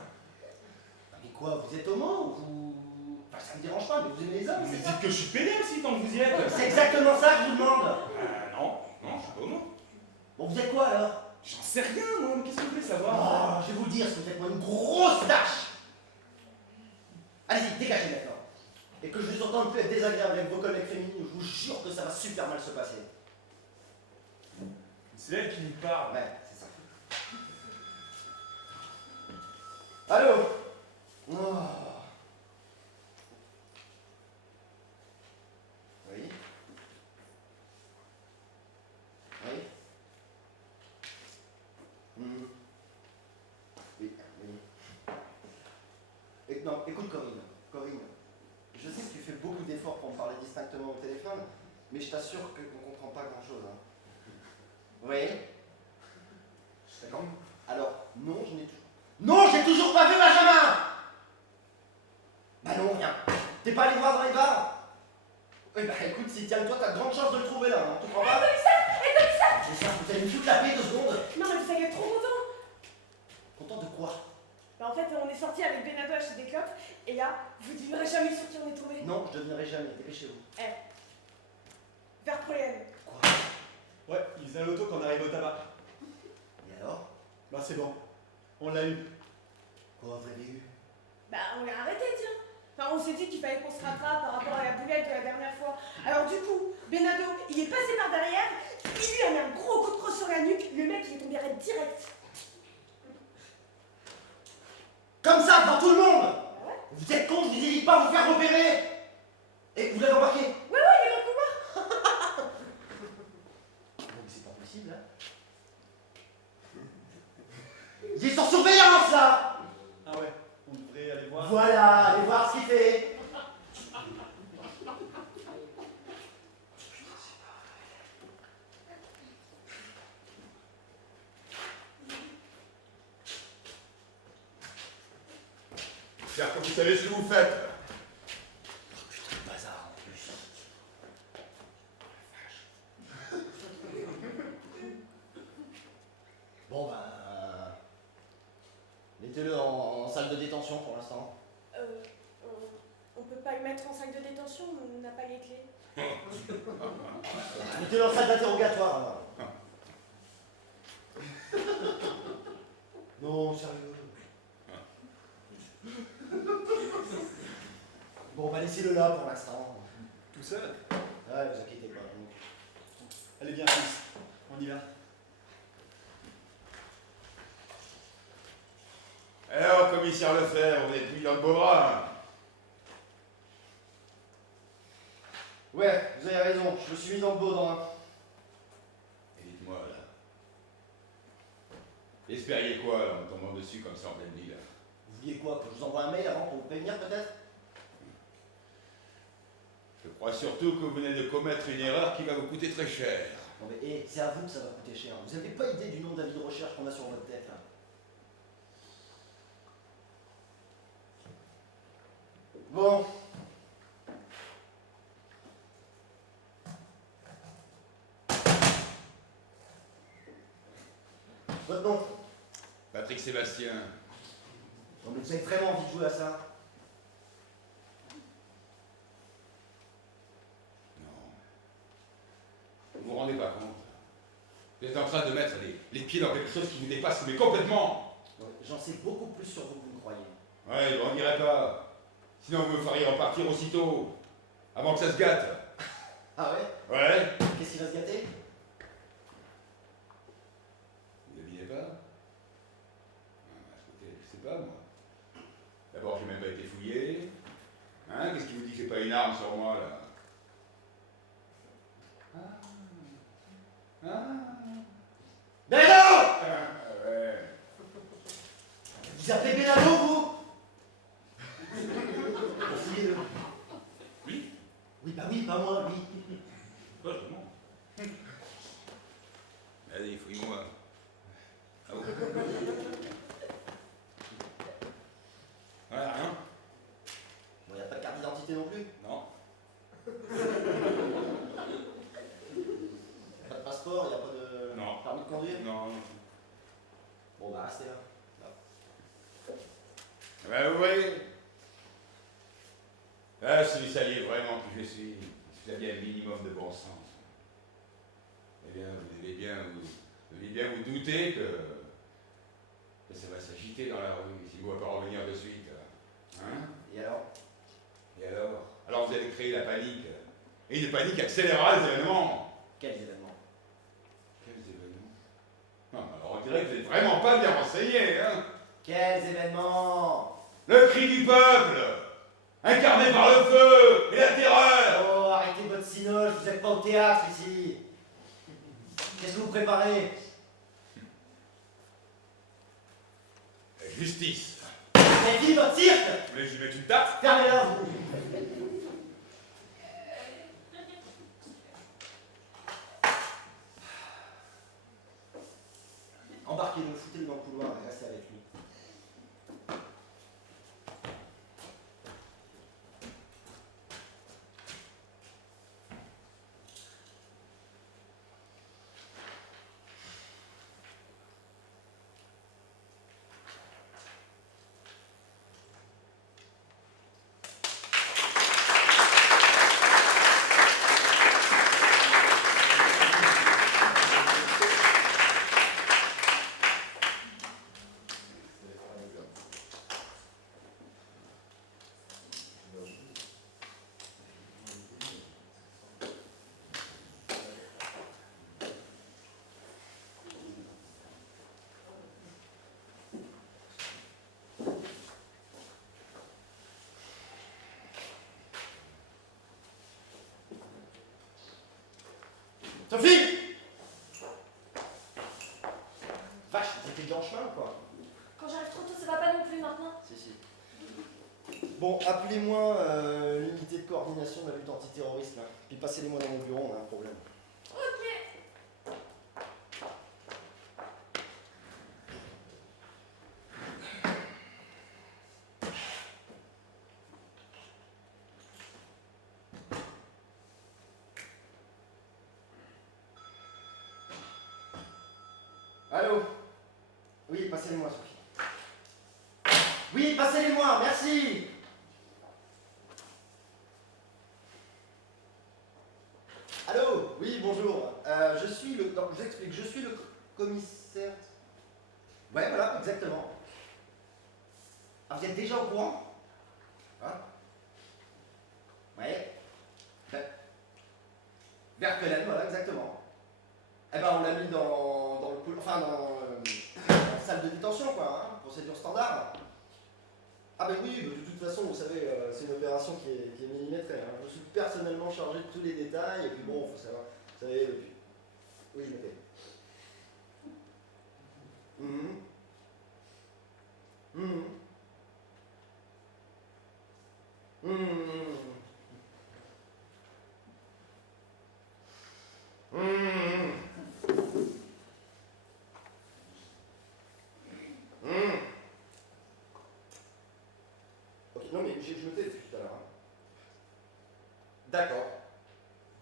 Mais quoi, vous êtes homo? Vous... Enfin, ça me dérange pas, mais vous aimez les hommes, Mais c'est ça? dites que je suis pédé aussi tant que vous y êtes. C'est exactement ça que je vous demande! Non, non, je suis pas homo. Bon, vous êtes quoi alors? J'en sais rien, moi, mais qu'est-ce que vous voulez savoir? Oh, je vais vous le dire, parce que vous êtes moi une grosse tâche! Allez-y, dégagez maintenant! Et que je vous entende plus être désagréable avec vos collègues féminines, je vous jure que ça va super mal se passer. C'est elle qui nous parle. Ouais, c'est ça. Allô? Oh. Oui? Mhm. Oui, oui. Non, écoute Corinne, je sais que tu fais beaucoup d'efforts pour me parler distinctement au téléphone, mais je t'assure qu'on ne comprend pas grand-chose. Hein. Oui. D'accord. Alors, non, je n'ai toujours... Non, j'ai toujours pas vu Benjamin. Bah non, rien. T'es pas allé voir dans les bars? Oui, bah écoute, si tiens-toi, t'as de grandes chances de le trouver là, hein, tu crois pas? C'est ça, vous allez me foutre la paix 2 secondes. Non, mais vous allez être trop content. Content de quoi? Bah, en fait, on est sorti avec Benado acheter des clopes, et là, vous devinerez jamais sur qui on est tombé. Non, je devinerai jamais, dépêchez-vous. Vers Proléenne. Quoi? Ouais, il faisait un loto quand on arrive au tabac. Et alors? Bah c'est bon, on l'a eu. Quoi vous avez eu? Bah, on a arrêté, tiens. Enfin, on s'est dit qu'il fallait qu'on se rattrape par rapport à la boulette de la dernière fois. Alors du coup, Benado, il est passé par derrière, il lui a mis un gros coup de crosse sur la nuque, le mec il est tombé raide direct. Comme ça, devant tout le monde! Bah ouais. Vous êtes con, je vous ai dit de pas vous faire repérer! Et vous l'avez remarqué? Ouais, il est dans le couloir. Non mais c'est pas possible, hein? Il est sur surveillance, là! Ah ouais, on devrait aller voir. Voilà, allez voir ce qu'il fait! J'espère que vous savez ce que vous faites. Putain de bazar, en plus. Bon ben... mettez-le en salle de détention pour l'instant. On peut pas le mettre en sac de détention, on n'a pas les clés. Mettez-le en salle d'interrogatoire, alors. Non, sérieux. Bon, bah laissez-le là pour l'instant. Tout seul? Ouais, vous inquiétez pas. Allez bien, fils, on y va. Alors, commissaire Lefebvre, vous êtes mis dans le beau drap. Ouais, vous avez raison, je me suis mis dans le beau drap. Et dites-moi, là. Espériez quoi, là, en tombant dessus comme ça en pleine ville? Vous vouliez quoi? Que je vous envoie un mail avant pour vous prévenir peut-être? Je crois surtout que vous venez de commettre une erreur qui va vous coûter très cher. Non mais c'est à vous que ça va coûter cher. Vous avez pas idée du nombre d'avis de recherche qu'on a sur votre tête là. Bon. Votre nom? Patrick Sébastien. Non mais vous avez vraiment envie de jouer à ça? Non. Vous vous rendez pas compte? Vous êtes en train de mettre les pieds dans quelque chose qui vous dépasse, mais complètement. J'en sais beaucoup plus sur vous que vous ne croyez. Ouais, on dirait pas. Sinon, vous me feriez repartir aussitôt. Avant que ça se gâte. Ah ouais? Ouais. Qu'est-ce qui va se gâter? Vous devinez pas? Écoutez, je sais pas, moi. D'abord, j'ai même pas été fouillé. Hein? Qu'est-ce qui vous dit que j'ai pas une arme sur moi, là? Benado! Ouais. Vous appelez Benado, vous? Essayez-le. Oui? Oui, bah oui, pas moi, oui. Quoi, je demande? Allez, fouille-moi. Ah bon? Ouais, rien? Bon, y a pas de carte d'identité non plus? Non? Pas de passeport, y a pas de Non. permis de conduire? Non. Bon, bah restez là. Ben vous voyez? Ah, si vous saviez vraiment qui je suis, si vous aviez un minimum de bon sens, eh bien, vous devez bien vous douter que ça va s'agiter dans la rue, si vous ne pas revenir de suite. Hein? Et alors? Et alors? Alors vous allez créer la panique. Et une panique accélérera les événements. Quels événements? Quels événements? Non, mais alors on dirait que vous n'êtes vraiment pas bien renseigné, hein? Quels événements? Le cri du peuple, incarné par le feu et la terreur. Oh, arrêtez votre cinoche, vous êtes pas au théâtre ici. Qu'est-ce que vous préparez? Justice. Mais vive votre cirque! Vous voulez que je lui mette une tarte? Fermez-la! Embarquez-le, foutez-le dans le couloir et restez avec lui. Sophie! Vache, t'étais dans le chemin ou quoi? Quand j'arrive trop tôt, ça va pas non plus maintenant. Si, si. Bon, appelez-moi l'unité de coordination de la lutte antiterroriste, là. Puis passez-les-moi dans mon bureau, on a un problème. Ok. Allô? Oui, passez-les-moi, Sophie. Oui, passez-les-moi, merci! Allô? Oui, bonjour. Je suis le... Non, je vous explique, je suis le commissaire... Ouais, voilà, exactement. Ah, vous êtes déjà au courant? Hein? Ouais. Verkelen, voilà, exactement. Eh ben, on l'a mis dans le couloir, enfin dans la salle de détention, quoi, hein, procédure standard. Ah ben oui, de toute façon, vous savez, c'est une opération qui est millimétrée. Hein. Je suis personnellement chargé de tous les détails, et puis bon, il faut savoir, vous savez, oui, je m'étais. Mhm. Mhm. Mhm. Mhm. Mhm. Ok, non mais je me tais depuis tout à l'heure. Hein. D'accord.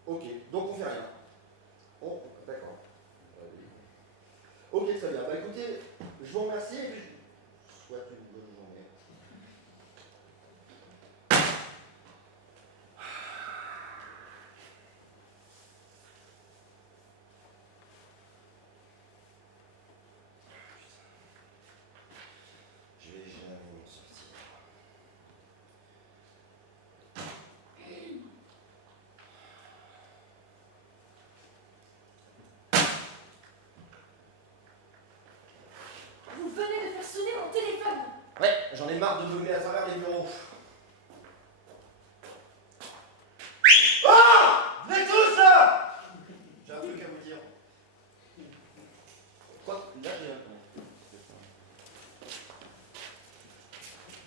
Ok, donc on fait rien. Oh, d'accord. Ok, très bien. Bah écoutez, je vous remercie et puis je vous souhaite une bonne journée. Je vais jamais m'en sortir. Vous venez de faire sonner mon téléphone. Ouais, j'en ai marre de meubler à travers les bureaux. Ah! Venez tous là! J'ai un truc à vous dire. Quoi? Là, j'ai un...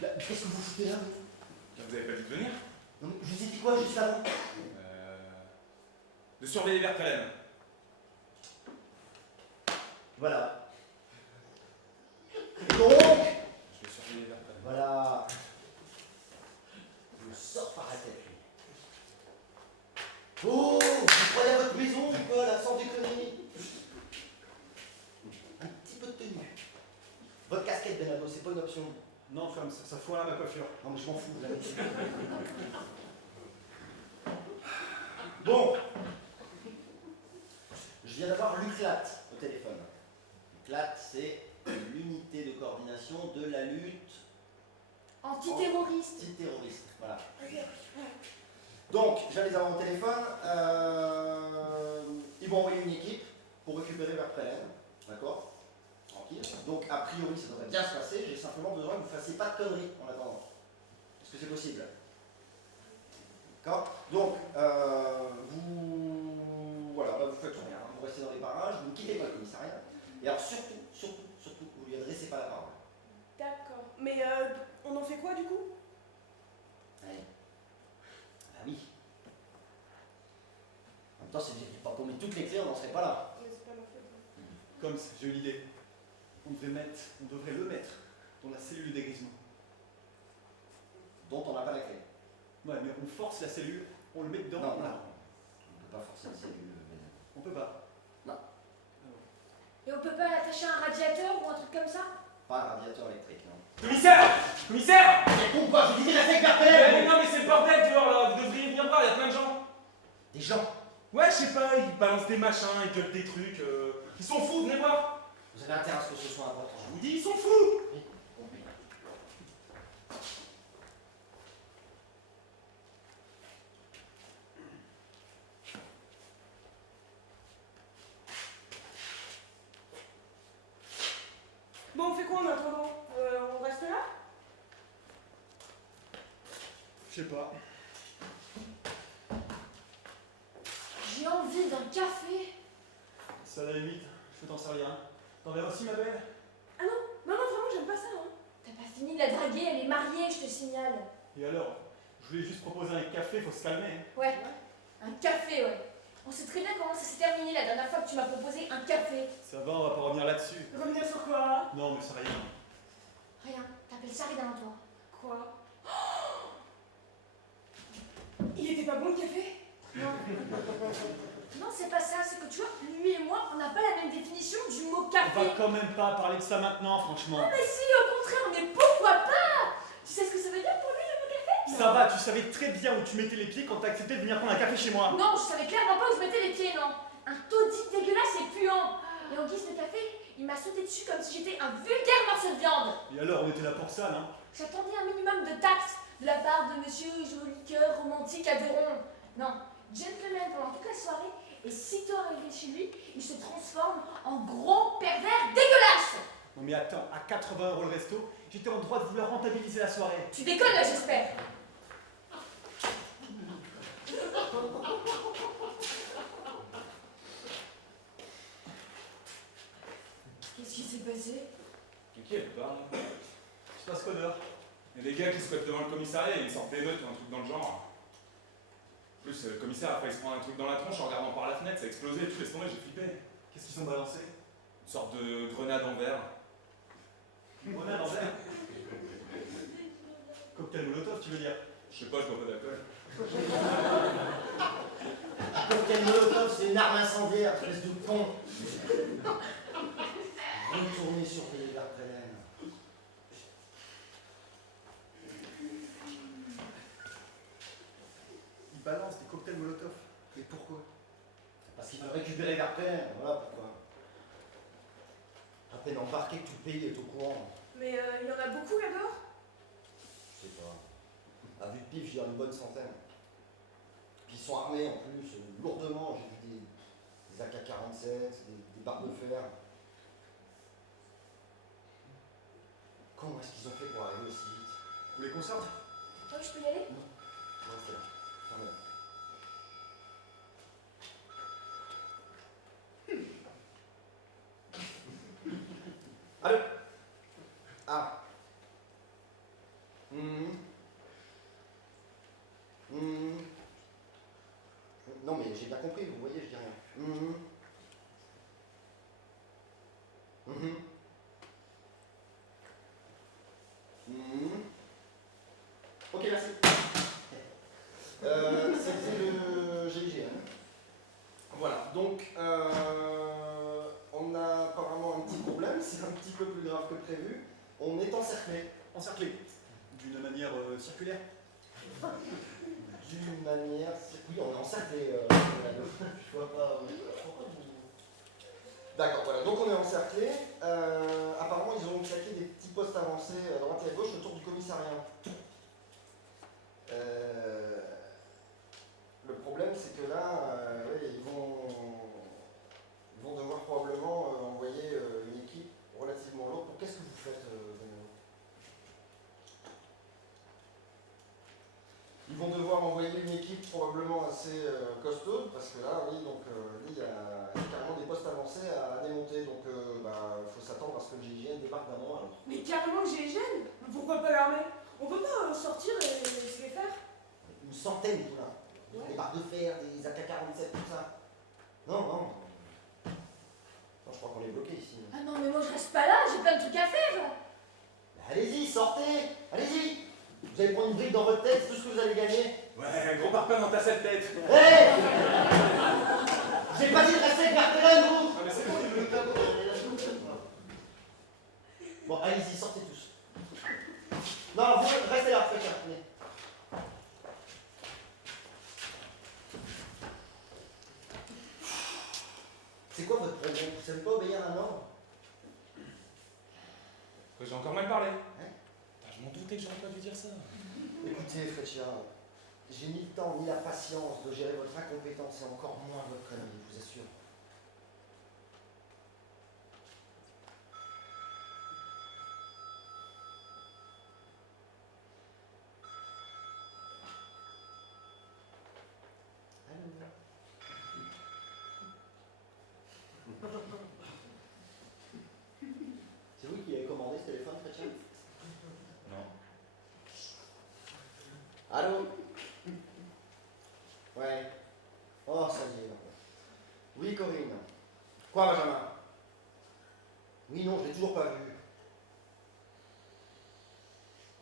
Là, qu'est-ce que vous foutez là, vous? Vous avez pas dit de venir? Non, mais je vous ai dit quoi juste avant? De surveiller Verkalen. Voilà. Donc, Je vais surveiller Verkalen. voilà. Je le sors par la tête, lui. Oh, vous croyez à votre maison ou quoi, là, sans déconner? Un petit peu de tenue. Votre casquette, Benado, c'est pas une option. Non, femme, ça fout à ma coiffure. Non, mais je m'en fous, là. Bon. Je viens d'avoir l'UCLAT au téléphone. L'UCLAT, c'est l'unité de coordination de la lutte Antiterroriste. antiterroriste. Voilà. Ok. Donc, je viens les avoir au téléphone. Ils vont envoyer une équipe pour récupérer Verkelen. D'accord? Tranquille. Donc, a priori, ça devrait bien se passer. J'ai simplement besoin que vous ne fassiez pas de conneries en attendant. Est-ce que c'est possible? D'accord? Donc, voilà, là, vous faites rien. Vous restez dans les parages, vous ne quittez pas le commissariat. Et alors, surtout, vous ne lui adressez pas la parole. D'accord. quoi du coup? Ouais. Ah oui. En même temps, c'est pas qu'on met toutes les clés, on n'en serait pas là. Mais c'est pas ma faute. Comme j'ai une idée. On devrait le mettre dans la cellule de dégrisement. Dont on n'a pas la clé. Ouais, mais on force la cellule, on le met dedans. Non, on la- non. On peut pas forcer la cellule. On peut pas. Et on peut pas l'attacher à un radiateur ou un truc comme ça? Pas un radiateur électrique, non. Commissaire! Commissaire! Mais pourquoi? Je vous dis restez avec Mais Garpel! non, mais c'est le bordel dehors là, vous devriez venir voir, il y a plein de gens. Des gens. Ouais, je sais pas, ils balancent des machins, ils gueulent des trucs. Ils sont fous, venez voir. Vous avez intérêt à ce que ce soit important. Je vous dis, ils sont fous. Oui, compris. Bon, on fait quoi en attendant? On reste là? Je sais pas. J'ai envie d'un café. Ça à la limite, je peux t'en servir un. T'en verras aussi, ma belle? Ah non, non, non, vraiment, j'aime pas ça. Hein. T'as pas fini de la draguer, elle est mariée, je te signale. Et alors? Je voulais juste proposer un café, faut se calmer. Hein. Ouais, un café, ouais. On sait très bien comment ça s'est terminé la dernière fois que tu m'as proposé un café. Ça va, on va pas revenir là-dessus. Revenir sur quoi? Non, mais c'est rien. Rien, t'appelles ça rien, toi. Quoi? Il était pas bon le café? Non. Non, c'est pas ça, c'est que tu vois, lui et moi, on n'a pas la même définition du mot On café. va quand même pas parler de ça maintenant, franchement. Mais si, au contraire, mais pourquoi pas? Tu sais ce que ça veut dire pour lui, le mot café? Ça va, tu savais très bien où tu mettais les pieds quand t'as accepté de venir prendre un café chez moi. Non, je savais clairement pas où je mettais les pieds, non. Un taudis dégueulasse et puant. Et en guise de café, il m'a sauté dessus comme si j'étais un vulgaire morceau de viande. Et alors, on était là pour ça, non? J'attendais un minimum de tact de la part de monsieur joli cœur romantique à deux ronds. Non, gentleman pendant toute la soirée, et sitôt arrivé chez lui, il se transforme en gros pervers dégueulasse. Non mais attends, à 80 € le resto, j'étais en droit de vouloir rentabiliser la soirée. Tu déconnes là, j'espère. Qu'est-ce qui s'est passé? T'inquiète pas. Je passe codeur. Il y a des gars qui se mettent devant le commissariat et ils sortent des notes ou un truc dans le genre. En plus, le commissaire a failli se prendre un truc dans la tronche en regardant par la fenêtre, ça a explosé, tout laisse tomber, j'ai flippé. Qu'est-ce qu'ils sont balancés? Une sorte de grenade en verre. Grenade en verre. Cocktail Molotov, tu veux dire? Je sais pas, je bois pas d'alcool. Cocktail Molotov, c'est une arme incendiaire, espèce de con. Retournez sur les Garpelen. Ils balancent des cocktails Molotov. Mais pourquoi? Parce qu'ils veulent récupérer Garpelen, voilà pourquoi. À peine embarqué que tout le pays est au courant. Mais il y en a beaucoup là-dehors? Je sais pas. À vue de pif, je dirais une bonne centaine. Puis ils sont armés en plus, lourdement. J'ai vu des AK-47, des barres de fer. Comment est-ce qu'ils ont fait pour arriver aussi vite? Vous voulez qu'on sorte? Toi, je peux y aller? Restez là. Fermez-la. Allô? Ah. Non mais j'ai bien compris, vous voyez, je dis rien. Ok, merci. C'était le GIGN. Voilà, donc on a apparemment un petit problème, c'est un petit peu plus grave que prévu. On est encerclé. Encerclé. D'une manière circulaire. D'une manière. Oui, on est encerclé. Je vois pas. Pourquoi vous. D'accord, voilà, donc on est encerclé. Apparemment, ils ont claqué des petits postes avancés à droite et à gauche autour du commissariat. Le problème, c'est que là, ouais, ils vont devoir probablement envoyer une équipe relativement lourde. Qu'est-ce que vous faites, Benoît? Ils vont devoir envoyer une équipe probablement assez costaud, parce que là, oui, donc il y a carrément des postes avancés à démonter, donc il faut s'attendre à ce que le GIGN débarque d'un moment à l'autre. Mais carrément que j'ai les gènes. Pourquoi pas l'armée? On peut sortir et se les faire. Une centaine, tout là. Ouais. Des barres de fer, des AK-47, tout ça. Non, non. Non, je crois qu'on est bloqué ici. Ah non, mais moi je reste pas là, j'ai plein de trucs à faire. Allez-y, sortez. Allez-y. Vous allez prendre une brique dans votre tête, c'est tout ce que vous allez gagner. Ouais, un gros parpaing dans ta sale tête. Hé J'ai pas dit de rester avec Barthélémy, vous. Ah, mais c'est bon, Bon, allez-y, sortez tous. Non, vous restez là, faites venez. C'est quoi votre problème? Vous savez pas obéir à un ordre? j'ai encore mal parlé. Hein? Putain, je m'en doutais que j'aurais pas dû dire ça. Écoutez, Fletcher, j'ai ni le temps ni la patience de gérer votre incompétence et encore moins votre connerie, je vous assure. C'est vous qui avez commandé ce téléphone, Fletcher? Non. Allô? Ouais. Oh, ça y est. Oui, Corinne. Quoi, Benjamin? Oui, non, je l'ai toujours pas vu.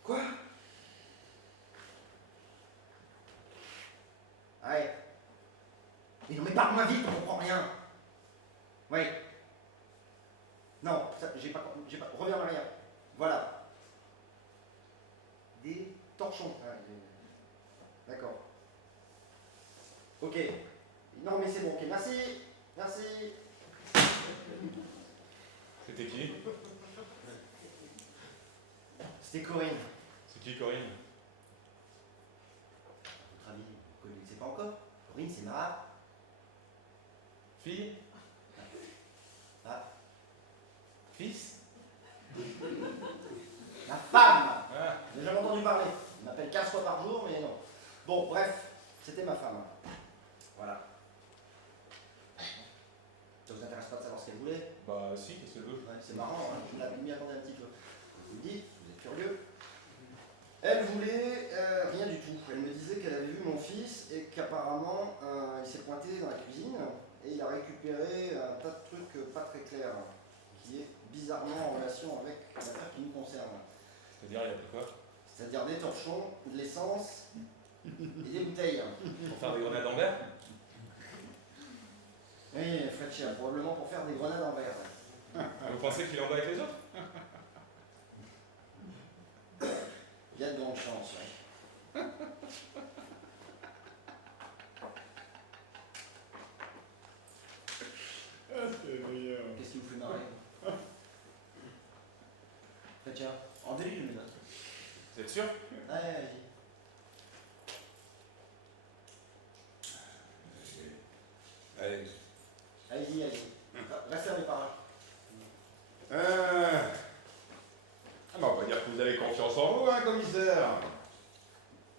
Quoi? Ouais. Mais non, mais parle-moi vite, on comprend rien. Ouais. Non, ça, j'ai pas. Reviens en arrière. Voilà. Des torchons. Ah, d'accord. Ok. Non, mais c'est bon, ok. Merci. Merci. C'était qui? C'était Corinne. C'est qui, Corinne? Votre ami, vous connaissez pas encore? Corinne, c'est ma. Fille? Ah, Fils? ma femme! Ah, J'ai jamais entendu parler. Il m'appelle 15 fois par jour, mais non. Bon, bref, c'était ma femme. Voilà. Ça vous intéresse pas de savoir ce qu'elle voulait? bah si, qu'est-ce qu'elle veut? Ouais, c'est marrant, hein, je m'y attendais un petit peu. Je vous le dis, vous êtes curieux. Elle voulait rien du tout. Elle me disait qu'elle avait vu mon fils et qu'apparemment il s'est pointé dans la cuisine et il a récupéré un tas de trucs pas très clairs qui est bizarrement en relation avec l'affaire qui nous concerne. C'est-à-dire, il a pris quoi? C'est-à-dire des torchons, de l'essence et des bouteilles. Pour faire des grenades en verre? Oui, Fletcher, probablement pour faire des grenades en verre. Vous pensez qu'il en va avec les autres? Il y a de grandes chances, ouais. Qu'est-ce qui vous fait marrer? Fletcher, rendez-lui le message. Vous êtes sûr? Allez, allez-y. Allez. Allez-y, allez-y. Restez avec par là. Ah bah on va dire que vous avez confiance en vous, hein, commissaire.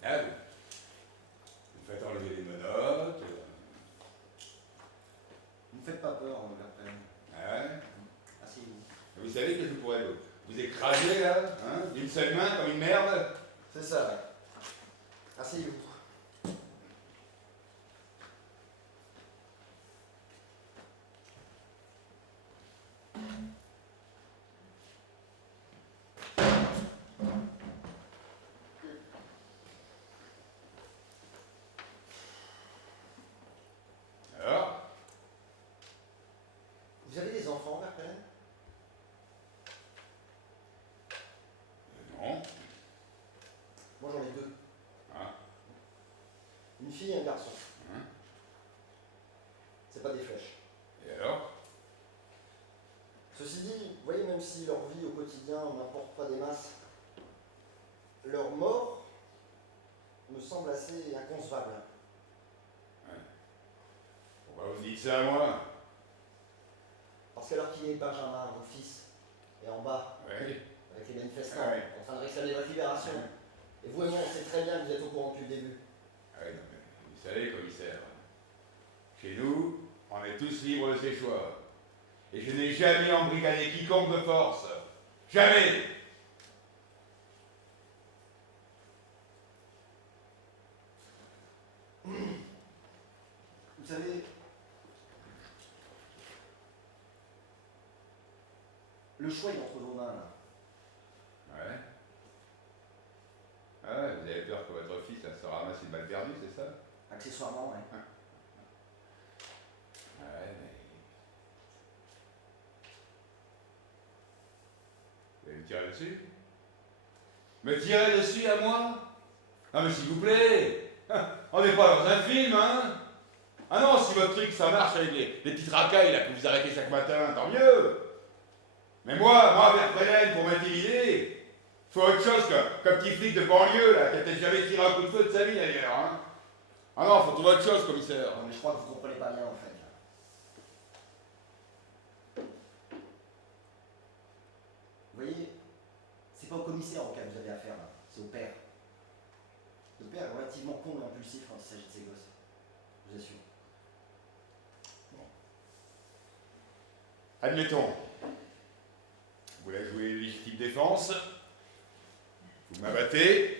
Ah, vous faites enlever les menottes. Ne me faites pas peur, Verpen. Ah ouais. Asseyez-vous. Vous savez que je pourrais vous écraser là, hein, d'une seule main comme une merde. C'est ça, ouais. Asseyez-vous. Alors, Vous avez des enfants, Verpen? non. Moi j'en ai deux. Ah. Une fille et un garçon. Hein. C'est pas des flèches. Et alors? Ceci dit, vous voyez, même si leur vie au quotidien n'importe pas des masses, leur mort me semble assez inconcevable. Pourquoi vous dites ça à moi? Parce qu'alors qu'il est Benjamin, mon fils, est en bas, Oui. avec les manifestants, Ah ouais. en train de réclamer votre libération. Et vous et moi, on sait très bien que vous êtes au courant depuis le début. Ah oui, non, mais vous savez, commissaire, chez nous, on est tous libres de ses choix. Et je n'ai jamais embrigadé quiconque de force. Jamais! le choix est entre vos mains, là. Ouais. Ah ouais, vous avez peur que votre fils là, se ramasse une balle perdue, c'est ça? Accessoirement, ouais. Ouais, mais... Vous allez me tirer dessus? Me tirer dessus à moi? Ah mais s'il vous plaît! On n'est pas dans un film, hein? Ah non, si votre truc ça marche avec les petites racailles là que vous arrêtez chaque matin, tant mieux! Mais moi, vers Frédéric pour m'intimider, faut autre chose qu'un petit flic de banlieue là, qui a peut-être jamais tiré un coup de feu de sa vie d'ailleurs, hein? Ah non, faut trouver autre chose, commissaire. Non, mais je crois que vous comprenez pas bien, en fait. Vous voyez, c'est pas au commissaire auquel vous avez affaire, là. C'est au père. Le père est relativement con et impulsif quand il s'agit de ses gosses. Je vous assure. Admettons. Vous voulez jouer légitime défense. Vous m'abattez.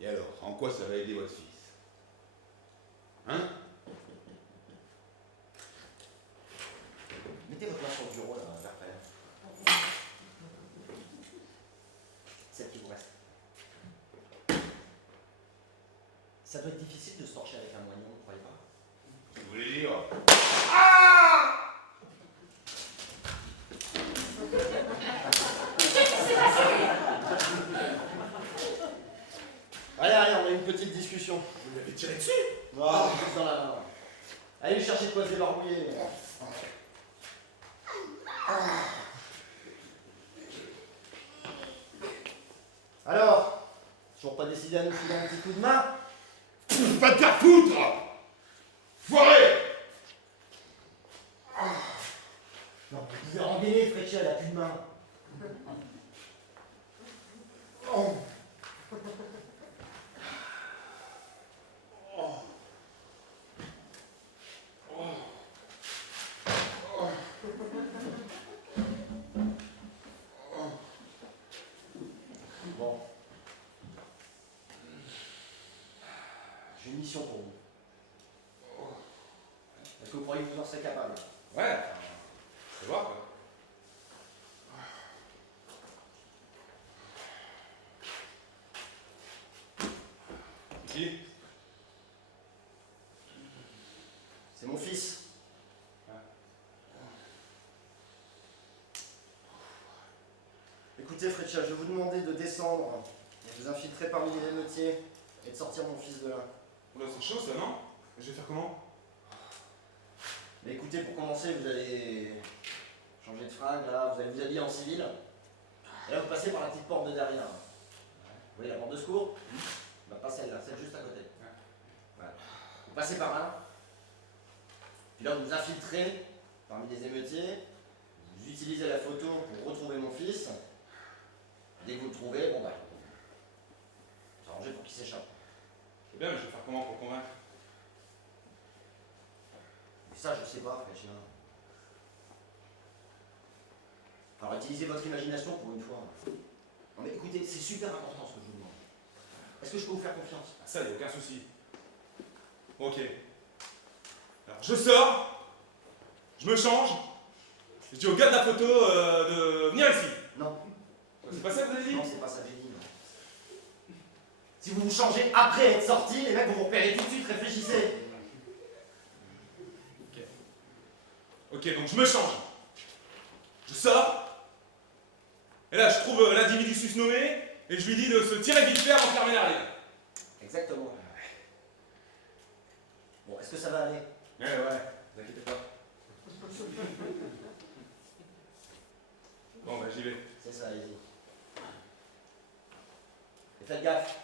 Et alors, en quoi ça va aider votre fils? Hein? Mettez votre main sur le bureau, là, vers après. Celle qui vous reste. Ça doit être difficile de se torcher avec un moignon, vous croyez pas? Vous voulez dire? Qu'est-ce qui s'est passé? Allez, on a une petite discussion. Vous l'avez tiré dessus? Non, juste dans la main. Allez chercher de quoi se débarbouiller. Alors, toujours pas décidé à nous filer un petit coup de main? Pas de faire foutre! Foiré! Non, vous pouvez engueuler, Fréchet, elle a plus de main. Bon. J'ai une mission pour vous. Est-ce que vous croyez que vous en serez capable? Ouais, c'est voir quoi. Qui? C'est mon fils. Écoutez, Fréchet, je vais vous demander de descendre et de vous infiltrer parmi les émeutiers et de sortir mon fils de là. Oula, c'est chaud ça, non? Je vais faire comment? Mais écoutez, pour commencer, vous allez changer de fringue, là, vous allez vous habiller en civil. Et là, vous passez par la petite porte de derrière. Vous voyez la porte de secours? Bah, pas celle-là, celle juste à côté. Voilà. Vous passez par là. Puis là, vous vous infiltrez parmi les émeutiers. Vous utilisez la photo pour retrouver mon fils. Dès que vous le trouvez, bon bah, vous arrangez pour qu'il s'échappe. C'est bien, mais je vais faire comment pour convaincre? Mais ça, je sais pas, Fréchet. Alors, utilisez votre imagination pour une fois. Non mais écoutez, c'est super important ce que je vous demande. Est-ce que je peux vous faire confiance? Ah, ça, y a aucun souci. Ok. Alors, je sors, je me change, je dis au gars de la photo de venir ici. Non, C'est pas ça que vous avez dit? non, c'est pas ça que j'ai dit. Non. Si vous vous changez après être sorti, les mecs vont vous repérer tout de suite, réfléchissez. Ok, donc je me change. Je sors. Et là, je trouve l'individu susnommé et je lui dis de se tirer vite fait avant de fermer l'arrière. Exactement. Bon, est-ce que ça va aller? Ouais, vous inquiétez pas. Bon, bah j'y vais. C'est ça, allez-y. Et faites gaffe.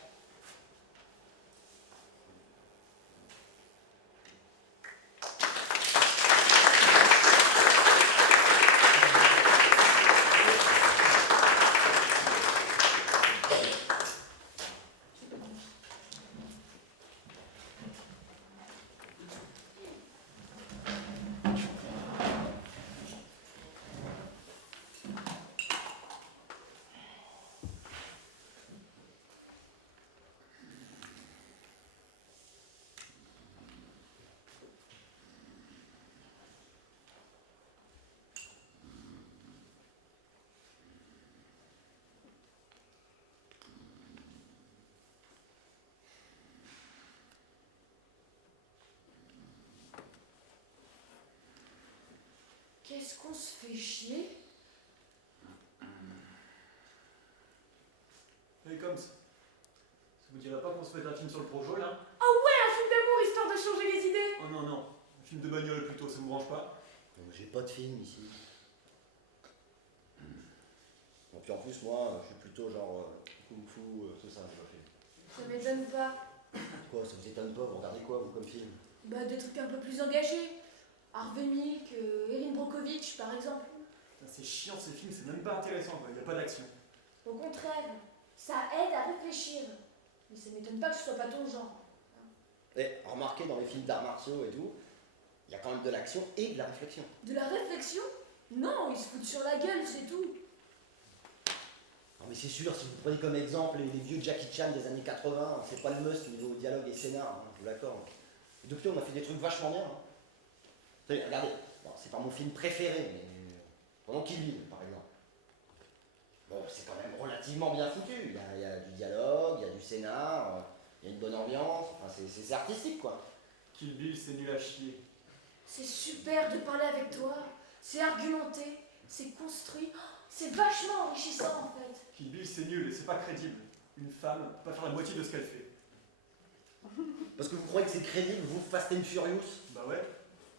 Qu'est-ce qu'on se fait chier? Hey, comme ça vous dirait pas qu'on se mette un film sur le projo, là? Un film d'amour histoire de changer les idées. Oh non, non. Un film de bagnole plutôt, ça vous branche pas? J'ai pas de film ici. Et puis en plus, moi, je suis plutôt genre kung-fu, tout ça, je fais. Ça m'étonne pas. Quoi, ça vous étonne pas? Vous regardez quoi, vous, comme film? Bah, des trucs un peu plus engagés. Harvey Milk, Erin Brockovich, par exemple. Putain, c'est chiant ces films, c'est même pas intéressant, quoi. Y a pas d'action. Au contraire, ça aide à réfléchir. Mais ça m'étonne pas que ce soit pas ton genre. Et remarquez, dans les films d'arts martiaux et tout, il y a quand même de l'action et de la réflexion. De la réflexion? Non, ils se foutent sur la gueule, c'est tout. Non mais c'est sûr, si vous prenez comme exemple les vieux Jackie Chan des années 80, c'est pas le must niveau dialogue et scénar, hein, je vous l'accorde. Et depuis, on a fait des trucs vachement bien. Hein. Tenez, regardez, bon, c'est pas mon film préféré, mais pendant Kill Bill, par exemple. Bon, c'est quand même relativement bien foutu. Il y a du dialogue, il y a du scénar, il y a une bonne ambiance, enfin, c'est artistique, quoi. Kill Bill, c'est nul à chier. C'est super de parler avec toi. C'est argumenté, c'est construit. Oh, c'est vachement enrichissant en fait. Kill Bill, c'est nul et c'est pas crédible. Une femme peut pas faire la moitié de ce qu'elle fait. Parce que vous croyez que c'est crédible, vous, Fast and Furious? Bah ouais,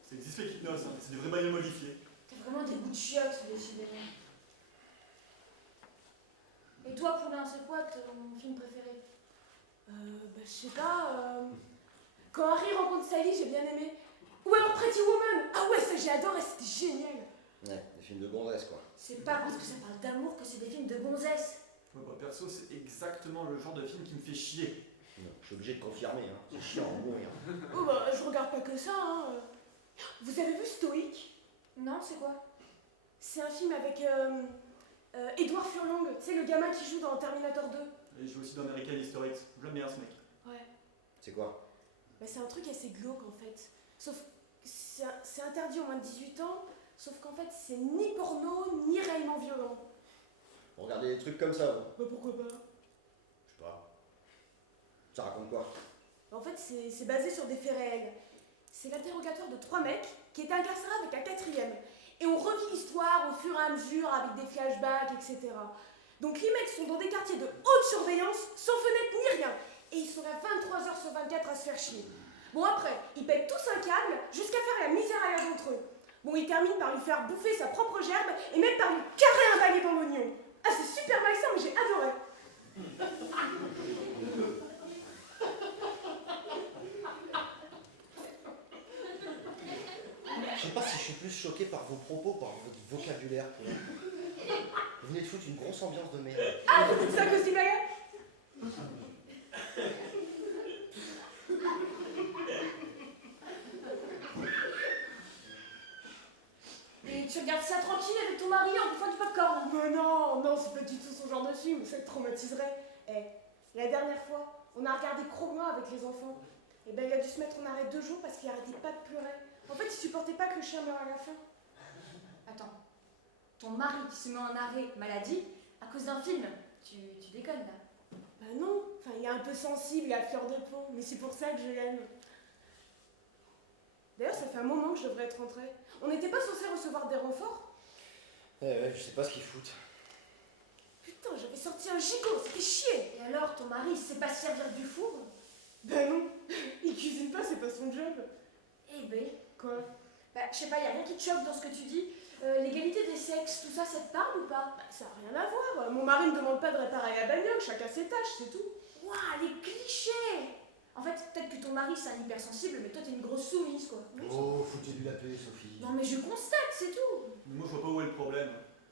ça existe les Kitnos, hein. C'est des vrais bagnoles modifiés. T'as vraiment des goûts de chiottes, décidément. Et toi, Poulain, c'est quoi ton film préféré? Je sais pas. Quand Harry rencontre Sally, j'ai bien aimé. Ou alors Pretty Woman. Ah ouais, ça j'ai adoré, c'était génial. Ouais, des films de gonzesses, quoi. C'est pas parce que ça parle d'amour que c'est des films de gonzesses. Ouais, bah perso, c'est exactement le genre de film qui me fait chier. Non, je suis obligé de confirmer, hein. C'est chiant à mourir. Oh bah, je regarde pas que ça, hein. Vous avez vu Stoic? Non, c'est quoi? C'est un film avec Edward Furlong, tu sais, le gamin qui joue dans Terminator 2. Et je joue aussi dans American History X. Je l'aime bien ce mec. Ouais. C'est quoi? Bah, c'est un truc assez glauque en fait. Sauf que c'est interdit aux moins de 18 ans, sauf qu'en fait c'est ni porno ni réellement violent. Vous regardez des trucs comme ça, vous? Bah pourquoi pas? Je sais pas. Ça raconte quoi? En fait c'est basé sur des faits réels. C'est l'interrogatoire de 3 mecs qui étaient incarcérés avec un 4e. Et on revit l'histoire au fur et à mesure avec des flashbacks, etc. Donc les mecs sont dans des quartiers de haute surveillance, sans fenêtre ni rien. Et ils sont là 23h sur 24 à se faire chier. Bon après, ils pètent tous un câble jusqu'à faire la misère à l'un d'entre eux. Bon, ils terminent par lui faire bouffer sa propre gerbe et même par lui carrer un balai dans l'oignon. Ah, c'est super malsain, mais j'ai adoré. Je sais pas si je suis plus choqué par vos propos, par votre vocabulaire. Quoi. Vous venez de foutre une grosse ambiance de merde. Ah, vous dites ça que c'est blague? Et tu regardes ça tranquille avec ton mari en bouffant du popcorn. Mais non, non, c'est pas du tout son genre de film, ça te traumatiserait. Eh, la dernière fois, on a regardé Cro-Blanc avec les enfants. Et ben il a dû se mettre en arrêt 2 jours parce qu'il arrêtait pas de pleurer. En fait, il supportait pas que le chien meure à la fin. Attends, ton mari se met en arrêt maladie à cause d'un film. Tu déconnes là. Bah non, enfin il est un peu sensible, il a fleur de peau, mais c'est pour ça que je l'aime. D'ailleurs, ça fait un moment que je devrais être rentrée. On n'était pas censé recevoir des renforts? Ouais, je sais pas ce qu'ils foutent. Putain, j'avais sorti un gigot, c'était chier. Et alors, ton mari, il sait pas se servir du four? Bah non, il cuisine pas, c'est pas son job. Eh ben, Quoi? bah, je sais pas, y a rien qui te choque dans ce que tu dis. L'égalité des sexes, tout ça, ça te parle ou pas? Bah ça a rien à voir. Mon mari me demande pas de réparer la bagnole, chacun ses tâches, c'est tout. Waouh, les clichés! En fait, peut-être que ton mari, c'est un hypersensible, mais toi, t'es une grosse soumise, quoi. Oh, foutez-lui la paix, Sophie. Non, mais je constate, c'est tout. Mais moi, je vois pas où est le problème.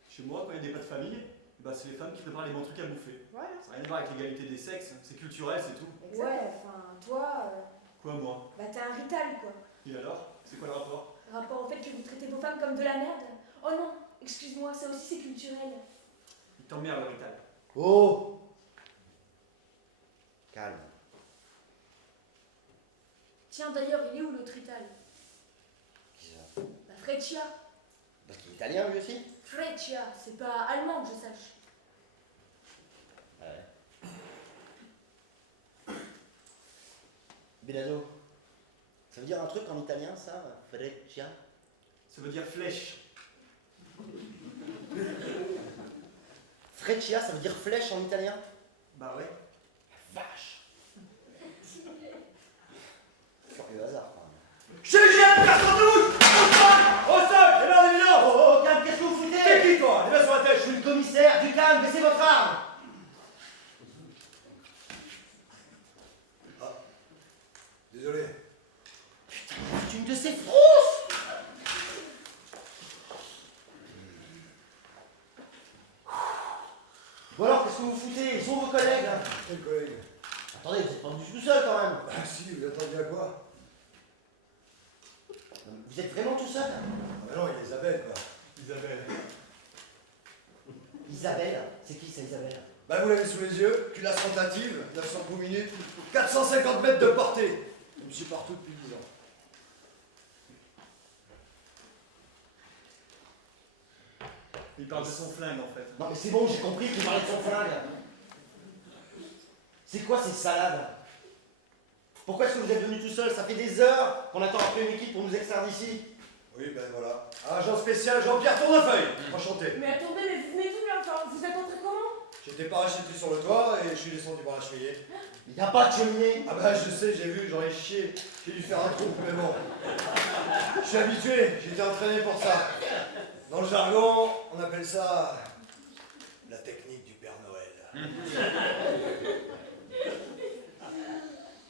Chez moi, quand il y a des pas de famille, bah, c'est les femmes qui préparent les bons trucs à bouffer. Voilà. Ça n'a rien à voir avec l'égalité des sexes, c'est culturel, c'est tout. Ouais, enfin, toi, Quoi, moi? bah, t'es un rital, quoi. Et alors? C'est quoi le rapport? Rapport au fait que vous traitez vos femmes comme de la merde. Oh non, excuse-moi, ça aussi, c'est culturel. Il t'emmerde, le rital. Oh! Calme. Tiens, d'ailleurs, il est où l'autre rital? Qui ça? Bah, Freccia. Parce qu'il est italien, lui aussi? Freccia, c'est pas allemand que je sache. Ouais. Benado, ça veut dire un truc en italien, ça? Freccia? Ça veut dire flèche. Freccia, ça veut dire flèche en italien? Bah ouais. Vache. Curieux hasard, quand même. GGM, carton rouge! Au sol! J'ai l'air d'évidence! Oh, calme, qu'est-ce que vous foutez? T'es qui toi? Les mains sur la tête! Je suis le commissaire, du calme, baissez votre arme! Désolé. C'est une de ces frousses! Bon alors, qu'est-ce que vous foutez? Ils sont vos collègues, hein? Quel collègue? Attendez, vous êtes pas venu tout seul quand même. Ah si, vous attendiez à quoi? Vous êtes vraiment tout seul? Ah non, il y a Isabelle, quoi. Isabelle. Isabelle? C'est qui ça, Isabelle? Bah vous l'avez sous les yeux, culasse tentative, 900 coups minutes, 450 mètres de portée. Je me suis partout depuis 10 ans. Il parle de son flingue en fait. Non mais c'est bon, j'ai compris qu'il parlait de son flingue. C'est quoi ces salades? Pourquoi est-ce que vous êtes venu tout seul? Ça fait des heures qu'on attend après une équipe pour nous extraire d'ici. Oui, ben voilà. Agent spécial Jean-Pierre Tournefeuille. Enchanté. Mais attendez, mais vous venez d'où là? Enfin, vous êtes entré comment? J'étais parachuté sur le toit et je suis descendu par la cheminée. Il n'y a pas de cheminée. Ah bah je sais, j'ai vu, j'en ai chié. J'ai dû faire un trou, mais bon. Je suis habitué, j'ai été entraîné pour ça. Dans le jargon, on appelle ça la technique du Père Noël.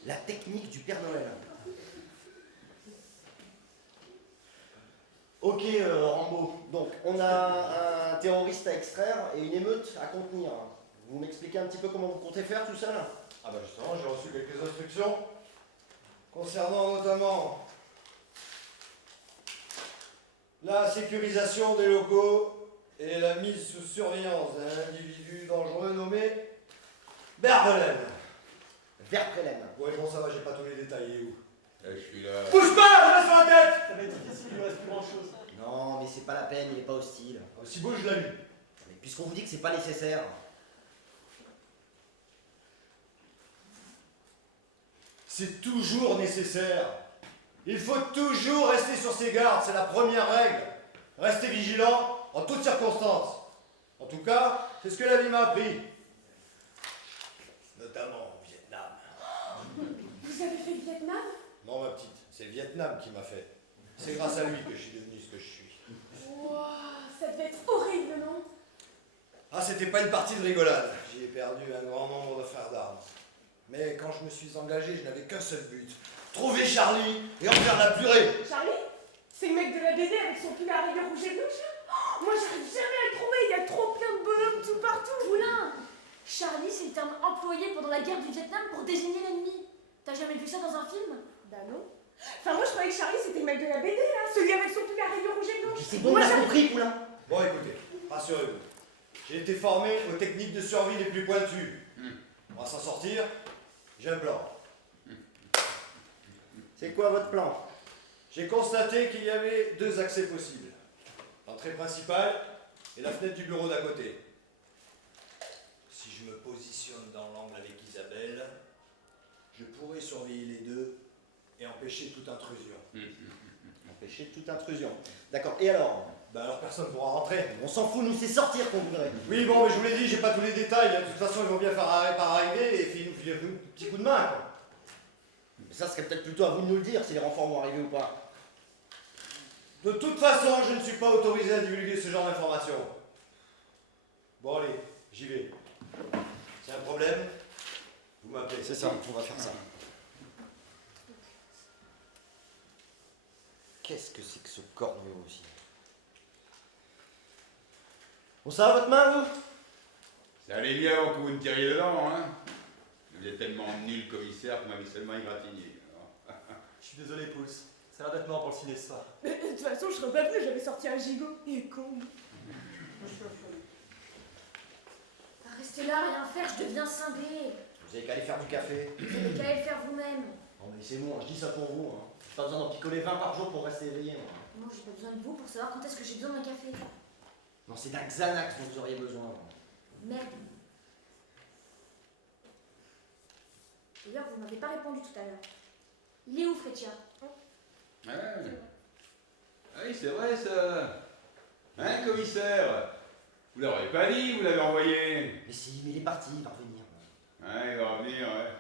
La technique du Père Noël. Ok, Rambo. Donc, on a un terroriste à extraire et une émeute à contenir. Vous m'expliquez un petit peu comment vous comptez faire tout seul? Ah bah justement, j'ai reçu quelques instructions concernant notamment la sécurisation des locaux et la mise sous surveillance d'un individu dangereux nommé Berbelen. Verprelen. Ouais bon ça va, j'ai pas tous les détails, il est où? Je suis là. Bouge pas! Les mains sur la tête! Ça va être difficile, il ne reste plus grand chose. Non, mais c'est pas la peine, il est pas hostile. Ah, si bouge, je l'ai eu. Mais puisqu'on vous dit que c'est pas nécessaire. C'est toujours nécessaire. Il faut toujours rester sur ses gardes, c'est la première règle. Rester vigilant en toutes circonstances. En tout cas, c'est ce que la vie m'a appris. Notamment au Vietnam. Vous avez fait le Vietnam? Non ma petite, c'est le Vietnam qui m'a fait. C'est grâce à lui que je suis devenu ce que je suis. Wouah, ça devait être horrible, non? Ah, c'était pas une partie de rigolade. J'y ai perdu un grand nombre de frères d'armes. Mais quand je me suis engagé, je n'avais qu'un seul but. Trouver Charlie et en faire la purée. Charlie? C'est le mec de la BD avec son pull à rayures rouge et blanche là? Oh, moi j'arrive jamais à le trouver, il y a trop plein de bonhommes tout partout. Poulain! Charlie, c'est le terme employé pendant la guerre du Vietnam pour désigner l'ennemi. T'as jamais vu ça dans un film? Bah non. Enfin moi je croyais que Charlie c'était le mec de la BD là, celui avec son pull à rayures rouge et blanche. C'est bon, on Moi, a j'arrive- compris, Poulain. Bon, écoutez, rassurez-vous. J'ai été formé aux techniques de survie les plus pointues. On va s'en sortir. J'ai un plan. C'est quoi votre plan? J'ai constaté qu'il y avait deux accès possibles. L'entrée principale et la fenêtre du bureau d'à côté. Si je me positionne dans l'angle avec Isabelle, je pourrais surveiller les deux et empêcher toute intrusion. Empêcher toute intrusion. D'accord, et alors? Ben alors personne ne pourra rentrer. On s'en fout, nous c'est sortir qu'on voudrait. Oui, bon, mais je vous l'ai dit, j'ai pas tous les détails. De toute façon, ils vont bien faire par arriver et nous filer un petit coup de main, quoi. Mais ça serait peut-être plutôt à vous de nous le dire si les renforts vont arriver ou pas. De toute façon, je ne suis pas autorisé à divulguer ce genre d'informations. Bon, allez, j'y vais. C'est un problème? Vous m'appelez. C'est ça, on va faire ça. Qu'est-ce que c'est que ce corneau aussi? Bon, ça va votre main, vous? Ça allait bien avant que vous me tiriez dedans, hein. Vous êtes tellement nul, commissaire, que vous m'avez seulement égratigné. Je suis désolé, Pouls. Ça a l'air d'être mort pour le ciné ce soir. De toute façon je serais pas venu, j'avais sorti un gigot. Il est con. Restez là, rien faire, je deviens cinglé. Vous avez qu'à aller faire du café. Vous avez qu'à aller le faire vous-même. Non mais c'est bon, je dis ça pour vous. Hein. J'ai pas besoin d'en picoler 20 par jour pour rester éveillé. Moi. Moi, j'ai pas besoin de vous pour savoir quand est-ce que j'ai besoin d'un café. Non, c'est d'un Xanax dont vous auriez besoin. Merde. D'ailleurs, vous m'avez pas répondu tout à l'heure. Il est où, Freccia? Ah oui, c'est vrai ça. Hein, commissaire? Vous l'aurez pas dit, vous l'avez envoyé. Mais si, mais il est parti, il va revenir. Ouais, il va revenir, ouais.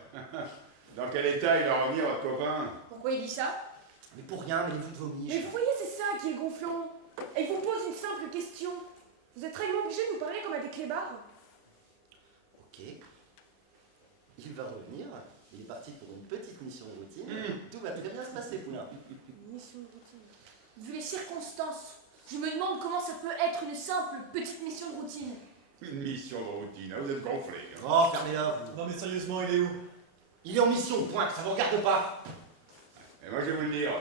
Dans quel état il va revenir, votre copain? Pourquoi il dit ça? Mais pour rien, mêlez-vous de vos Mais miches. vous voyez, c'est ça qui est gonflant. Et il vous pose une simple question. Vous êtes réellement obligé de nous parler comme à des clébards. Ok. Il va revenir. Il est parti pour une petite mission de routine. Tout va très bien se passer, Poulain. Mission de routine. Vu les circonstances, je me demande comment ça peut être une simple petite mission de routine. Une mission de routine, hein, vous êtes gonflé. Hein. Oh, fermez-la, vous. Non mais sérieusement, il est où? Il est en mission, point, ça vous regarde pas. Et moi je vais vous le dire,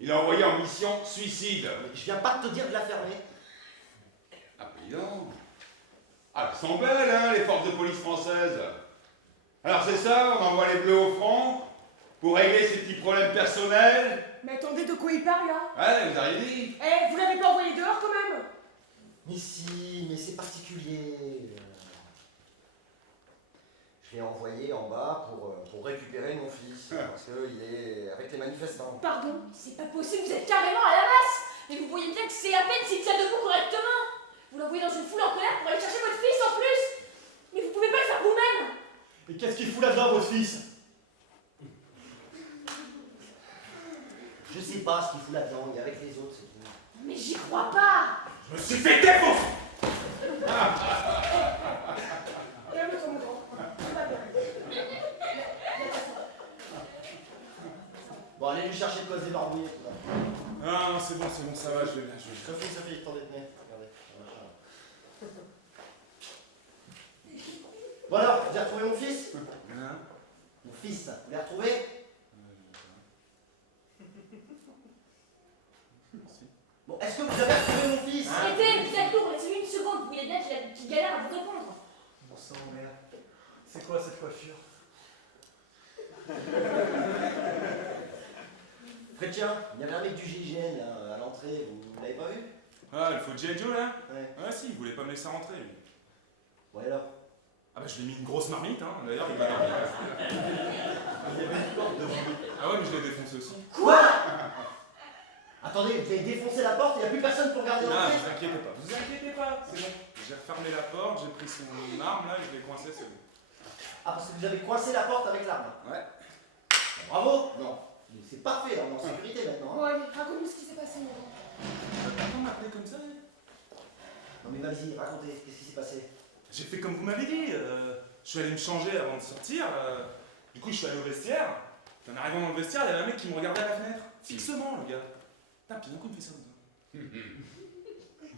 il est envoyé en mission suicide. Mais je viens pas de te dire de la fermer. Ah, mais non. Ah, elles sont belles, hein, les forces de police françaises. Alors c'est ça, on envoie les bleus au front pour régler ces petits problèmes personnels. Mais attendez, de quoi il parle là? Ouais, vous avez dit. Eh, vous l'avez pas envoyé dehors quand même? Mais si, mais c'est particulier. Je l'ai envoyé en bas pour récupérer mon fils. Parce qu'il est avec les manifestants. Pardon? C'est pas possible, vous êtes carrément à la masse. Mais vous voyez bien que c'est à peine s'il tient debout correctement. Vous l'envoyez dans une foule en colère pour aller chercher votre fils en plus. Mais vous pouvez pas le faire vous-même. Et qu'est-ce qu'il fout là-dedans, votre fils? Je sais pas ce qu'il fout là-dedans, il est avec les autres, c'est tout. Mais j'y crois pas. Je me suis fait défoncer. Calme-toi, mon grand. Tout va bien. Bon, allez lui chercher de quoi se débarbouiller, tout ça. Ah non, c'est bon, ça va, je vais. Sophie, tendez de nez. Regardez. Bon alors, vous avez retrouvé mon fils? Hein? Mon fils, vous l'avez retrouvé? Bon, est-ce que vous avez retrouvé mon fils? Arrêtez, vous êtes lourd, laissez-lui une seconde. Vous voyez bien qu'il galère à vous répondre. Bon sang, merde. C'est quoi cette coiffure? Chrétien, il y avait un mec du GIGN là, à l'entrée, vous l'avez pas vu? Ah, le faux G.I. Joe là? Ouais. Ah si, il voulait pas me laisser rentrer lui. Ouais alors? Ah bah je lui ai mis une grosse marmite, hein, d'ailleurs il m'a dormi. Il y avait une porte devant lui. Ah ouais, mais je l'ai défoncé aussi. Quoi? Attendez, vous avez défoncé la porte, il n'y a plus personne pour garder Ah, l'entrée? vous inquiétez pas, c'est bon. J'ai refermé la porte, j'ai pris son arme là, je l'ai coincé, c'est bon. Ah, parce que vous avez coincé la porte avec l'arme. Ouais. Bravo! Non. Mais c'est parfait, là, on est en sécurité maintenant. Bon, Hein. allez, raconte-nous ce qui s'est passé, mon grand. Pourquoi m'appeler comme ça? Non mais vas-y, racontez, qu'est-ce qui s'est passé? J'ai fait comme vous m'avez dit, je suis allé me changer avant de sortir, du coup je suis allé au vestiaire, puis en arrivant dans le vestiaire, il y avait un mec qui me regardait à la fenêtre, fixement le gars. Putain, puis d'un coup il me fait ça comme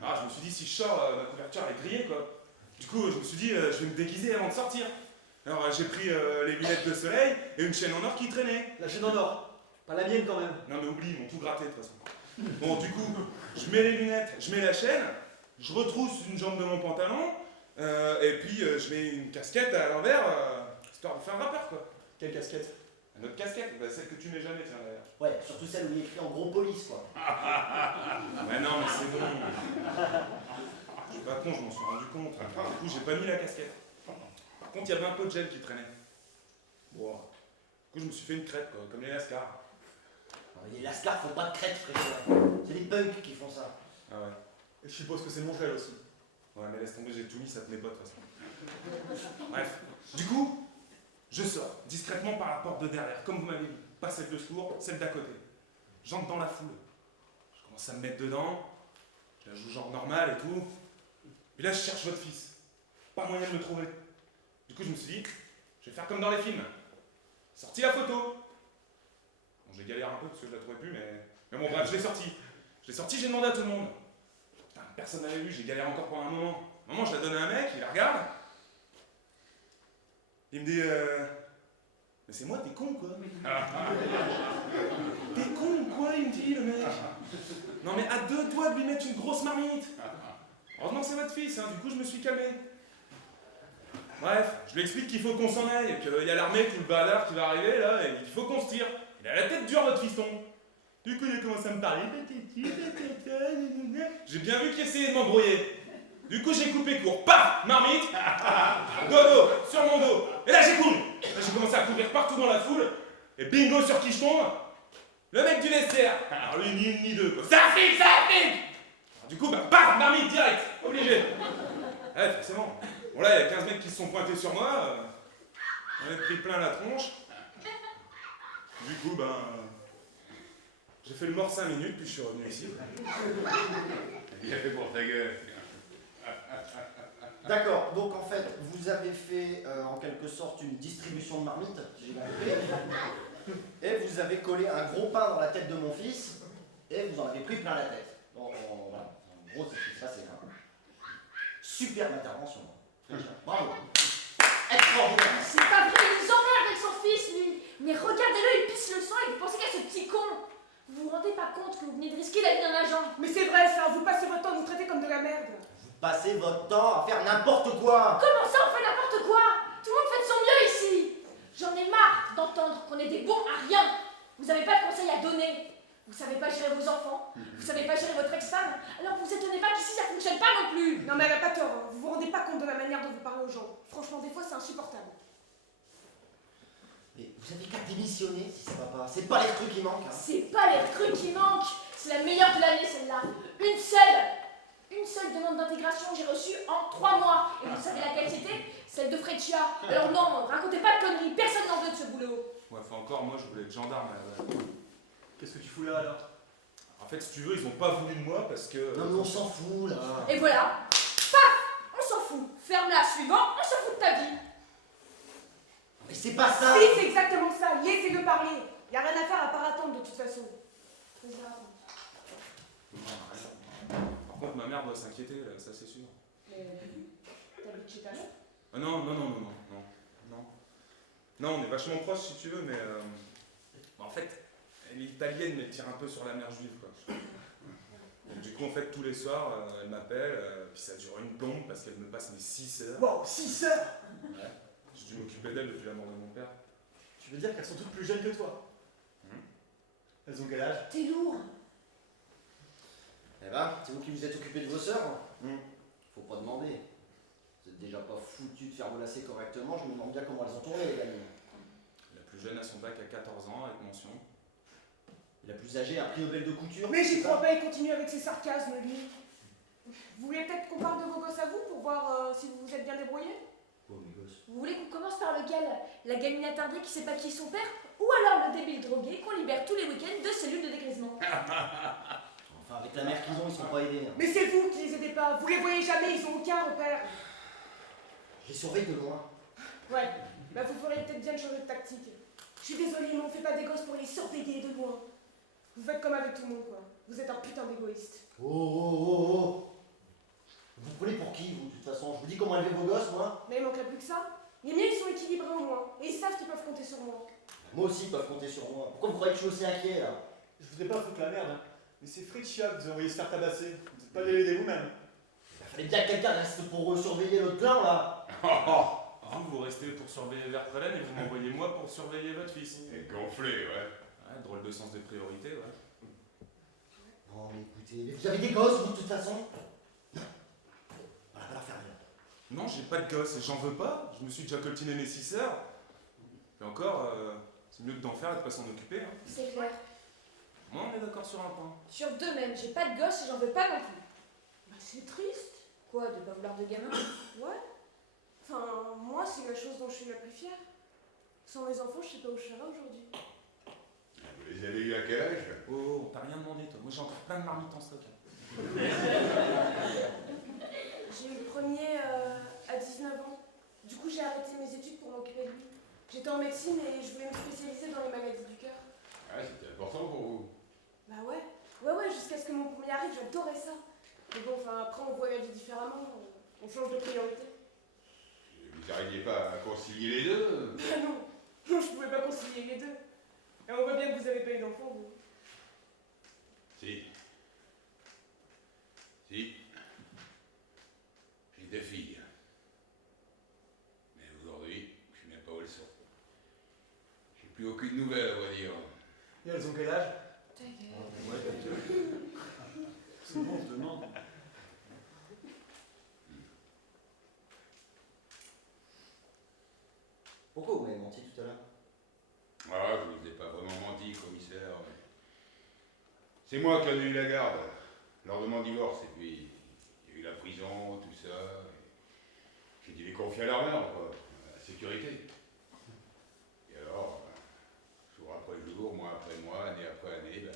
ça. Alors je me suis dit, si je sors, ma couverture elle est grillée quoi. Du coup je me suis dit, je vais me déguiser avant de sortir. Alors j'ai pris les lunettes de soleil et une chaîne en or qui traînait. La chaîne en or. Pas la mienne quand même. Non mais oublie, ils m'ont tout gratté de toute façon. Bon du coup, je mets les lunettes, je mets la chaîne, je retrousse une jambe de mon pantalon, et puis je mets une casquette à l'envers, histoire de faire un rappeur quoi. Quelle casquette? Une autre casquette, bah, celle que tu mets jamais tiens d'ailleurs. Ouais, surtout celle où il est écrit en gros police, quoi. Mais non mais c'est bon. Je suis pas con, je m'en suis rendu compte. Du coup j'ai pas mis la casquette. Par contre il y avait un peu de gel qui traînait. Bon. Du coup je me suis fait une crête quoi, comme les lascars. Non, mais les lascars font pas de crête, frère. C'est les punks qui font ça. Ah ouais. Et je suppose que c'est mon gel aussi. Ouais mais laisse tomber, j'ai tout mis, ça tenait pas de toute façon. Bref. Du coup, je sors discrètement par la porte de derrière, comme vous m'avez dit. Pas celle de secours, celle d'à côté. J'entre dans la foule. Je commence à me mettre dedans. Je la joue genre normal et tout. Et là, je cherche votre fils. Pas moyen de le trouver. Du coup, je me suis dit, je vais faire comme dans les films. Sorti la photo. Bon, j'ai galéré un peu parce que je la trouvais plus, mais bon, bref, je l'ai sorti. Je l'ai sorti, j'ai demandé à tout le monde. Putain, personne n'avait vu, j'ai galéré encore pendant un moment. Un moment, je la donne à un mec, il la regarde. Il me dit, mais c'est moi, t'es con quoi. T'es con quoi, il me dit le mec. Non mais à deux doigts de lui mettre une grosse marmite. Heureusement que c'est votre fils, hein, du coup je me suis calmé. Bref, je lui explique qu'il faut qu'on s'en aille, qu'il y a l'armée, tout le bazar qui va arriver là, et il faut qu'on se tire. Il a la tête dure votre fiston. Du coup il a commencé à me parler. J'ai bien vu qu'il essayait de m'embrouiller. Du coup j'ai coupé court, paf, marmite, dodo, sur mon dos. Et là j'ai couru. Là j'ai commencé à courir partout dans la foule. Et bingo sur qui je tombe? Le mec du vestiaire. Alors lui ni une ni deux quoi. C'est un flic, c'est un flic. Alors, Du coup, bah, paf, marmite direct, obligé. Ouais, forcément. Bon là, il y a 15 mecs qui se sont pointés sur moi. On a pris plein la tronche. Du coup, ben... j'ai fait le mort 5 minutes, puis je suis revenu ici. Bien fait pour ta gueule. D'accord, donc en fait, vous avez fait en quelque sorte une distribution de marmites, si j'ai bien compris. Et vous avez collé un gros pain dans la tête de mon fils, et vous en avez pris plein la tête. Donc, voilà, en gros, c'est ce qui se passait. Superbe intervention. Très bien. Bravo. Extraordinaire. C'est pas vrai, il nous emmerde avec son fils, lui. Mais regardez-le, il pisse le sang et vous pensez qu'à ce petit con. Vous vous rendez pas compte que vous venez de risquer la vie d'un agent? Mais c'est vrai ça, vous passez votre temps à nous traiter comme de la merde. Vous passez votre temps à faire n'importe quoi. Comment ça, on fait n'importe quoi? Tout le monde fait de son mieux ici. J'en ai marre d'entendre qu'on est des bons à rien. Vous avez pas de conseils à donner. Vous savez pas gérer vos enfants. Vous savez pas gérer votre ex-femme. Alors vous étonnez pas qu'ici ça fonctionne pas non plus. Non mais elle a pas tort, hein. Vous vous rendez pas compte de la manière dont vous parlez aux gens. Franchement, des fois c'est insupportable. Mais vous avez qu'à démissionner si ça va pas. C'est pas les trucs qui manquent. C'est pas les recrues qui manquent. C'est la meilleure de l'année celle-là. Une seule demande d'intégration que j'ai reçue en 3 mois. Et vous savez laquelle c'était? Celle de Freccia. Alors non, racontez pas de conneries. Personne n'en veut de ce boulot. Ouais, enfin encore, moi je voulais être gendarme à la base. Qu'est-ce que tu fous là alors? En fait, si tu veux, ils ont pas voulu de moi parce que... Non mais on s'en fout là. Et voilà. Paf, on s'en fout. Ferme-la, suivant, on s'en fout de ta vie. Mais c'est pas ça. Si, c'est exactement ça. Laissez-le parler. Y a rien à faire à part attendre de toute façon. Vas-y, raconte. Par contre, ma mère doit s'inquiéter, là, ça c'est sûr. Mais t'habites chez ta mère? Ah non. Non, on est vachement proches si tu veux, mais... en fait, elle est italienne, mais elle tire un peu sur la mère juive, quoi. Donc, du coup, en fait, tous les soirs, elle m'appelle, puis ça dure une plombe parce qu'elle me passe mes 6 heures. Wow, 6 heures! Ouais. J'ai dû m'occuper d'elle depuis la mort de mon père. Tu veux dire qu'elles sont toutes plus jeunes que toi? Elles ont quel âge? T'es lourd. Eh ben, c'est vous qui vous êtes occupé de vos sœurs. Faut pas demander. Vous êtes déjà pas foutu de faire vos lacets correctement, je me demande bien comment elles ont tourné les gamines. La plus jeune a son bac à 14 ans avec mention. Et la plus âgée a pris au bel de couture. Mais j'y c'est crois ça pas, il continue avec ses sarcasmes, lui. Vous voulez peut-être qu'on parle de vos gosses à vous pour voir si vous vous êtes bien débrouillés? Oh mes gosses. Vous voulez qu'on commence par lequel? La gamine attardée qui sait pas qui est son père? Ou alors le débile drogué qu'on libère tous les week-ends de cellules de dégrisement? Enfin, avec la mère qu'ils ont, ils sont pas aidés. Hein. Mais c'est vous qui les aidez pas. Vous les voyez jamais, ils ont aucun repère. Je les surveille de loin. Ouais, bah vous ferez peut-être bien de changer de tactique. Je suis désolée, mais on fait pas des gosses pour les surveiller de loin. Vous faites comme avec tout le monde, quoi. Vous êtes un putain d'égoïste. Oh. Vous me prenez pour qui, vous, de toute façon? Je vous dis comment élever vos gosses, moi. Mais il manquerait plus que ça. Les miens, ils sont équilibrés au moins. Et ils savent qu'ils peuvent compter sur moi. Moi aussi, ils peuvent compter sur moi. Pourquoi vous croyez que je suis aussi inquiet, là? Je voudrais pas foutre la merde, hein. Mais c'est Freccia que vous envoyez se faire tabasser. Vous n'êtes pas allé l'aider vous-même. Il fallait bien que quelqu'un reste pour surveiller l'autre clan, là. Vous restez pour surveiller Vertrelen et vous m'envoyez moi pour surveiller votre fils. Et gonflé, ouais. Ouais, drôle de sens des priorités, ouais. Non, mais écoutez, mais vous avez des gosses, vous, de toute façon? Non. Voilà, va leur faire rien. Non, j'ai pas de gosse et j'en veux pas. Je me suis déjà coltiné mes 6 heures. Et encore, c'est mieux que d'en faire et de pas s'en occuper. Hein. C'est clair. Moi, on est d'accord sur un point. Sur 2 même, j'ai pas de gosse et j'en veux pas non plus. Bah c'est triste. Quoi, de pas vouloir de gamin? Ouais. Enfin, moi, c'est la chose dont je suis la plus fière. Sans mes enfants, je sais pas où je serais aujourd'hui. Vous les avez eu à quel âge? Oh, on t'a rien demandé, toi. Moi, j'ai encore plein de marmites en stock. J'ai eu le premier à 19 ans. Du coup, j'ai arrêté mes études pour m'occuper de lui. J'étais en médecine et je voulais me spécialiser dans les maladies du cœur. Ah, c'était important pour vous. Bah ouais. Ouais, jusqu'à ce que mon premier arrive, j'adorais ça. Mais bon, enfin, après, on voit la vie différemment. On change de priorité. Et vous n'arriviez pas à concilier les deux? Bah non, je pouvais pas concilier les deux. Et on voit bien que vous avez pas eu d'enfant, vous. Si. Si. J'ai 2 filles. Mais aujourd'hui, je sais même pas où elles sont. J'ai plus aucune nouvelle, à vrai dire. Et elles ont quel âge? Ta gueule. Ouais, ta gueule. C'est bon, on se demande. Pourquoi vous m'avez menti tout à l'heure? Ah, je vous ai pas vraiment menti, commissaire. C'est moi qui ai eu la garde. lors de mon divorce. Et puis, il y a eu la prison, tout ça. J'ai dû les confier à leur mère, quoi, à la sécurité. Et alors, jour après jour, mois après mois, année après année,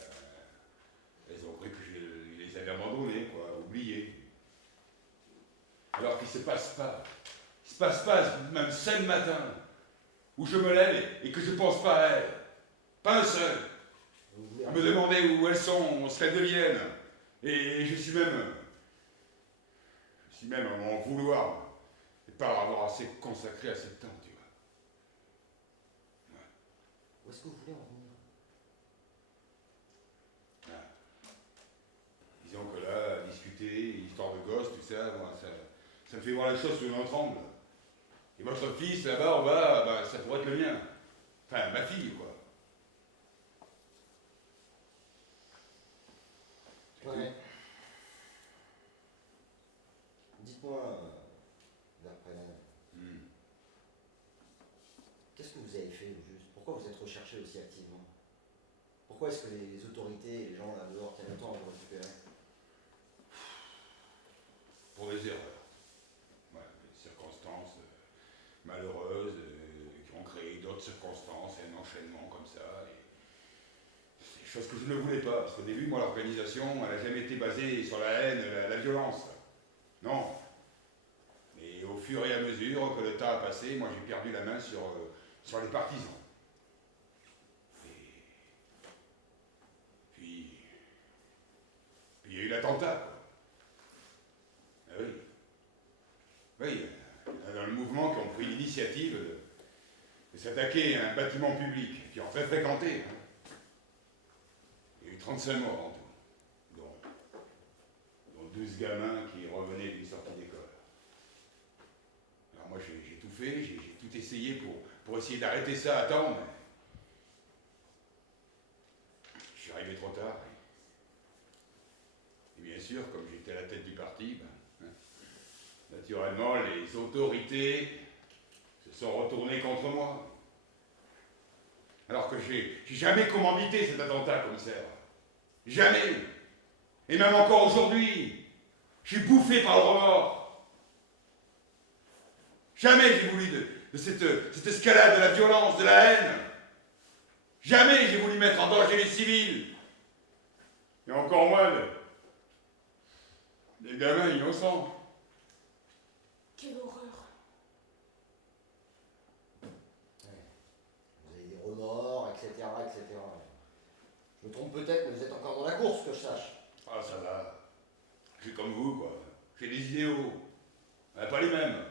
elles ont cru que je les avais abandonnés, quoi, oubliés. Alors qu'il se passe pas, même seul matin, où je me lève et que je pense pas à elles. Pas un seul. À me demander où elles sont, ce qu'elles deviennent. Et je suis même à m'en vouloir. Et pas avoir assez consacré à ce temps, tu vois. Où est-ce que vous voulez en venir? Disons que là, discuter, histoire de gosse, tout ça, moi, ça me fait voir les choses sous un autre angle. Et votre fils, là-bas, en bas, ça pourrait être le mien. Enfin, ma fille, quoi. Ouais. Dites-moi, Verprelen, qu'est-ce que vous avez fait au juste? Pourquoi vous êtes recherché aussi activement? Pourquoi est-ce que les autorités et les gens là dehors tiennent autant à vous récupérer? Pour des erreurs. Ouais, des circonstances malheureuses qui ont créé d'autres circonstances et un enchaînement comme ça. Et c'est des choses que je ne voulais pas, parce qu'au début, moi, l'organisation, elle n'a jamais été basée sur la haine, la violence. Non. Et au fur et à mesure que le temps a passé, moi, j'ai perdu la main sur les partisans. Et puis il y a eu l'attentat, quoi. Ah oui. Oui, il y en a dans le mouvement qui ont pris l'initiative de s'attaquer à un bâtiment public, qui en fait fréquenté. Hein. Il y a eu 35 morts en tout, dont 12 gamins qui revenaient d'une sortie d'école. Alors moi j'ai tout fait, j'ai tout essayé pour essayer d'arrêter ça à temps, mais je suis arrivé trop tard. Et bien sûr, comme j'étais à la tête du parti, naturellement, les autorités se sont retournées contre moi. Alors que j'ai jamais commandité cet attentat, commissaire. Jamais. Et même encore aujourd'hui, je suis bouffé par le remords. Jamais j'ai voulu de cette escalade de la violence, de la haine. Jamais j'ai voulu mettre en danger les civils. Et encore moins des gamins innocents. Quelle horreur. Vous avez des remords, etc., etc. Je me trompe peut-être, mais vous êtes encore dans la course, que je sache. Ah, ça va. Je suis comme vous, quoi. J'ai des idéaux. Pas les mêmes.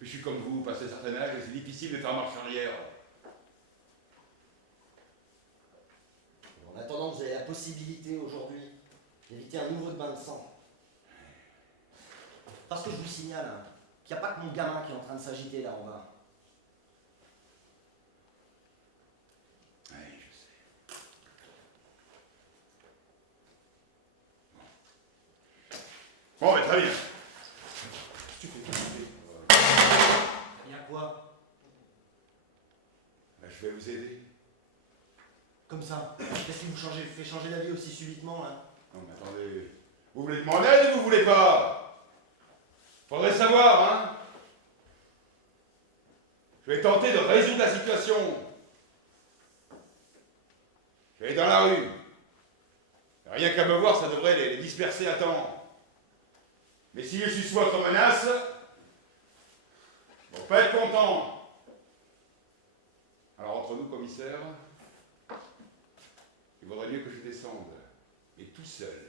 Je suis comme vous, passé un certain âge, et c'est difficile de faire marche arrière. En attendant, vous avez la possibilité aujourd'hui d'éviter un nouveau bain de sang. Parce que je vous signale hein, qu'il n'y a pas que mon gamin qui est en train de s'agiter là en bas. Oui, je sais. Bon, mais très bien. Tu fais. Il y a quoi? Je vais vous aider. Comme ça. Qu'est-ce qui vous fait changer d'avis aussi subitement là? Non, mais attendez. Vous voulez demander ou vous voulez pas? Faudrait savoir, hein. Je vais tenter de résoudre la situation. Je vais aller dans la rue. Rien qu'à me voir, ça devrait les disperser à temps. Mais si je suis sous votre menace, ils vont pas être contents. Alors entre nous, commissaire, il vaudrait mieux que je descende. Et tout seul.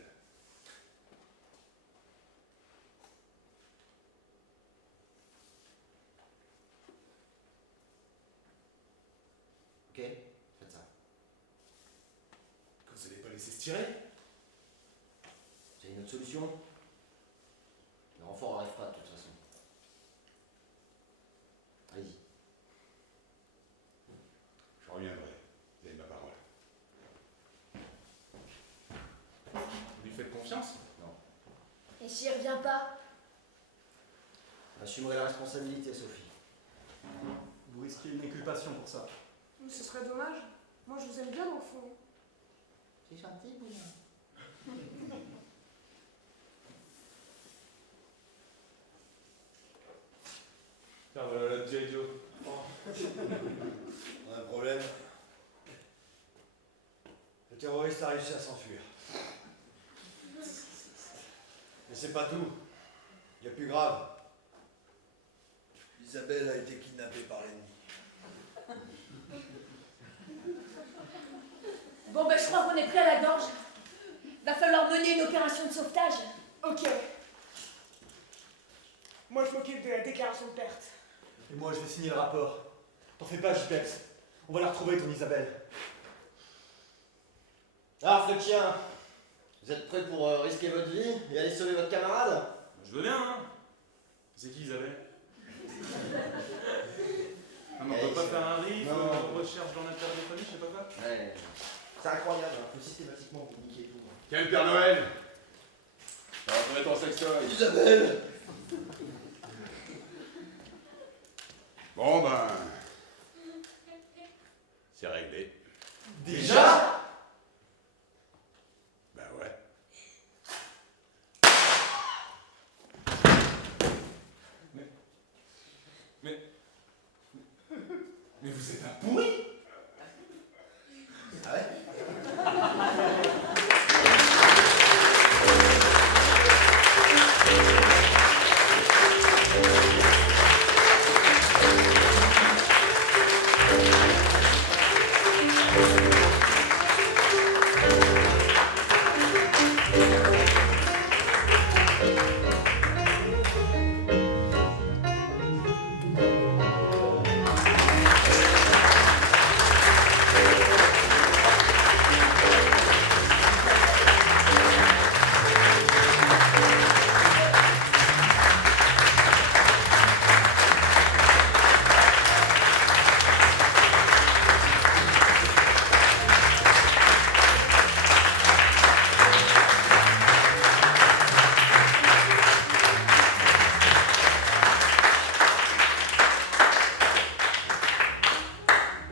Ok, faites ça. Que vous n'allez pas laisser se tirer? Vous avez une autre solution? Le renfort n'arrive pas de toute façon. Allez-y. Je reviendrai. Vous avez ma parole. Vous lui faites confiance? Non. Et s'il revient pas? Assumerez la responsabilité, Sophie. Vous risquez une inculpation pour ça. Mais ce serait dommage. Moi, je vous aime bien dans le fond. C'est gentil, Bouillon. Tiens, voilà la G.I. Joe. On a un problème. Le terroriste a réussi à s'enfuir. Mais c'est pas tout. Il y a plus grave. Isabelle a été kidnappée par l'ennemi. Bon, ben, je crois qu'on est pris à la gorge. Va falloir mener une opération de sauvetage. Ok. Moi, je m'occupe de la déclaration de perte. Et moi, je vais signer le rapport. T'en fais pas, JPEX. On va la retrouver, ton Isabelle. Alors, Fletchien, vous êtes prêts pour risquer votre vie et aller sauver votre camarade? Je veux bien, hein. C'est qui Isabelle? Non, mais on peut pas faire un riff, Non. recherche dans l'intérieur des familles, je sais pas quoi. Ouais. C'est incroyable, hein. Faut systématiquement vous niquer tout. Quel Père Noël? Ça va trouver ton sextoy. Isabelle! Bon ben... C'est réglé. Déjà? Ben ouais. Mais vous êtes un pourri! Ah ouais?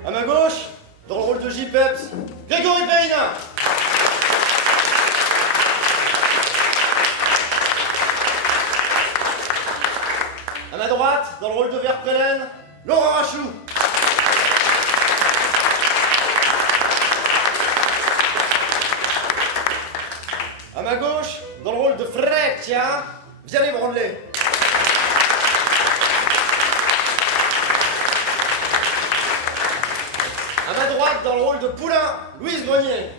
À ma gauche, dans le rôle de J-Peps, Grégory Payne. À ma droite, dans le rôle de Verprelen, Laurent Rachou. À ma gauche, dans le rôle de Freccia, Vianney Brandelet. À ma droite, dans le rôle de Poulain, Louise Grenier.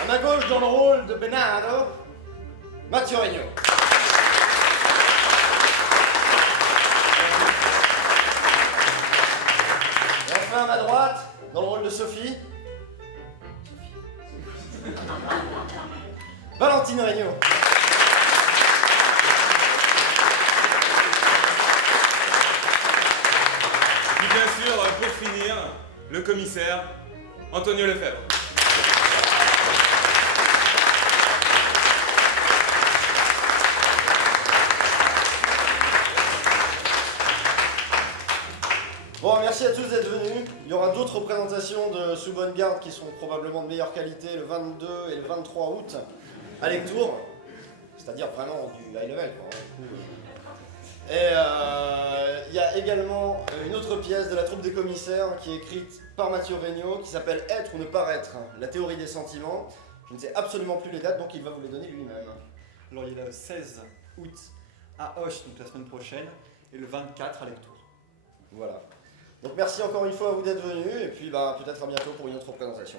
À ma gauche, dans le rôle de Bernardo, Mathieu Regnault. Et enfin, à ma droite, dans le rôle de Sophie, Valentine Regnault. Puis bien sûr, pour finir, le commissaire, Antonio Lefebvre. Bon, merci à tous d'être venus. Il y aura d'autres représentations de Sous Bonne Garde qui sont probablement de meilleure qualité le 22 et le 23 août à Lectoure. C'est-à-dire vraiment du high level, quoi. Et il y a également une autre pièce de la troupe des commissaires qui est écrite par Mathieu Regnault qui s'appelle Être ou ne pas être, la théorie des sentiments. Je ne sais absolument plus les dates, donc il va vous les donner lui-même. Alors, il y a le 16 août à Auch, donc la semaine prochaine, et le 24 à Lectoure. Voilà. Donc merci encore une fois à vous d'être venus, et puis peut-être à bientôt pour une autre représentation.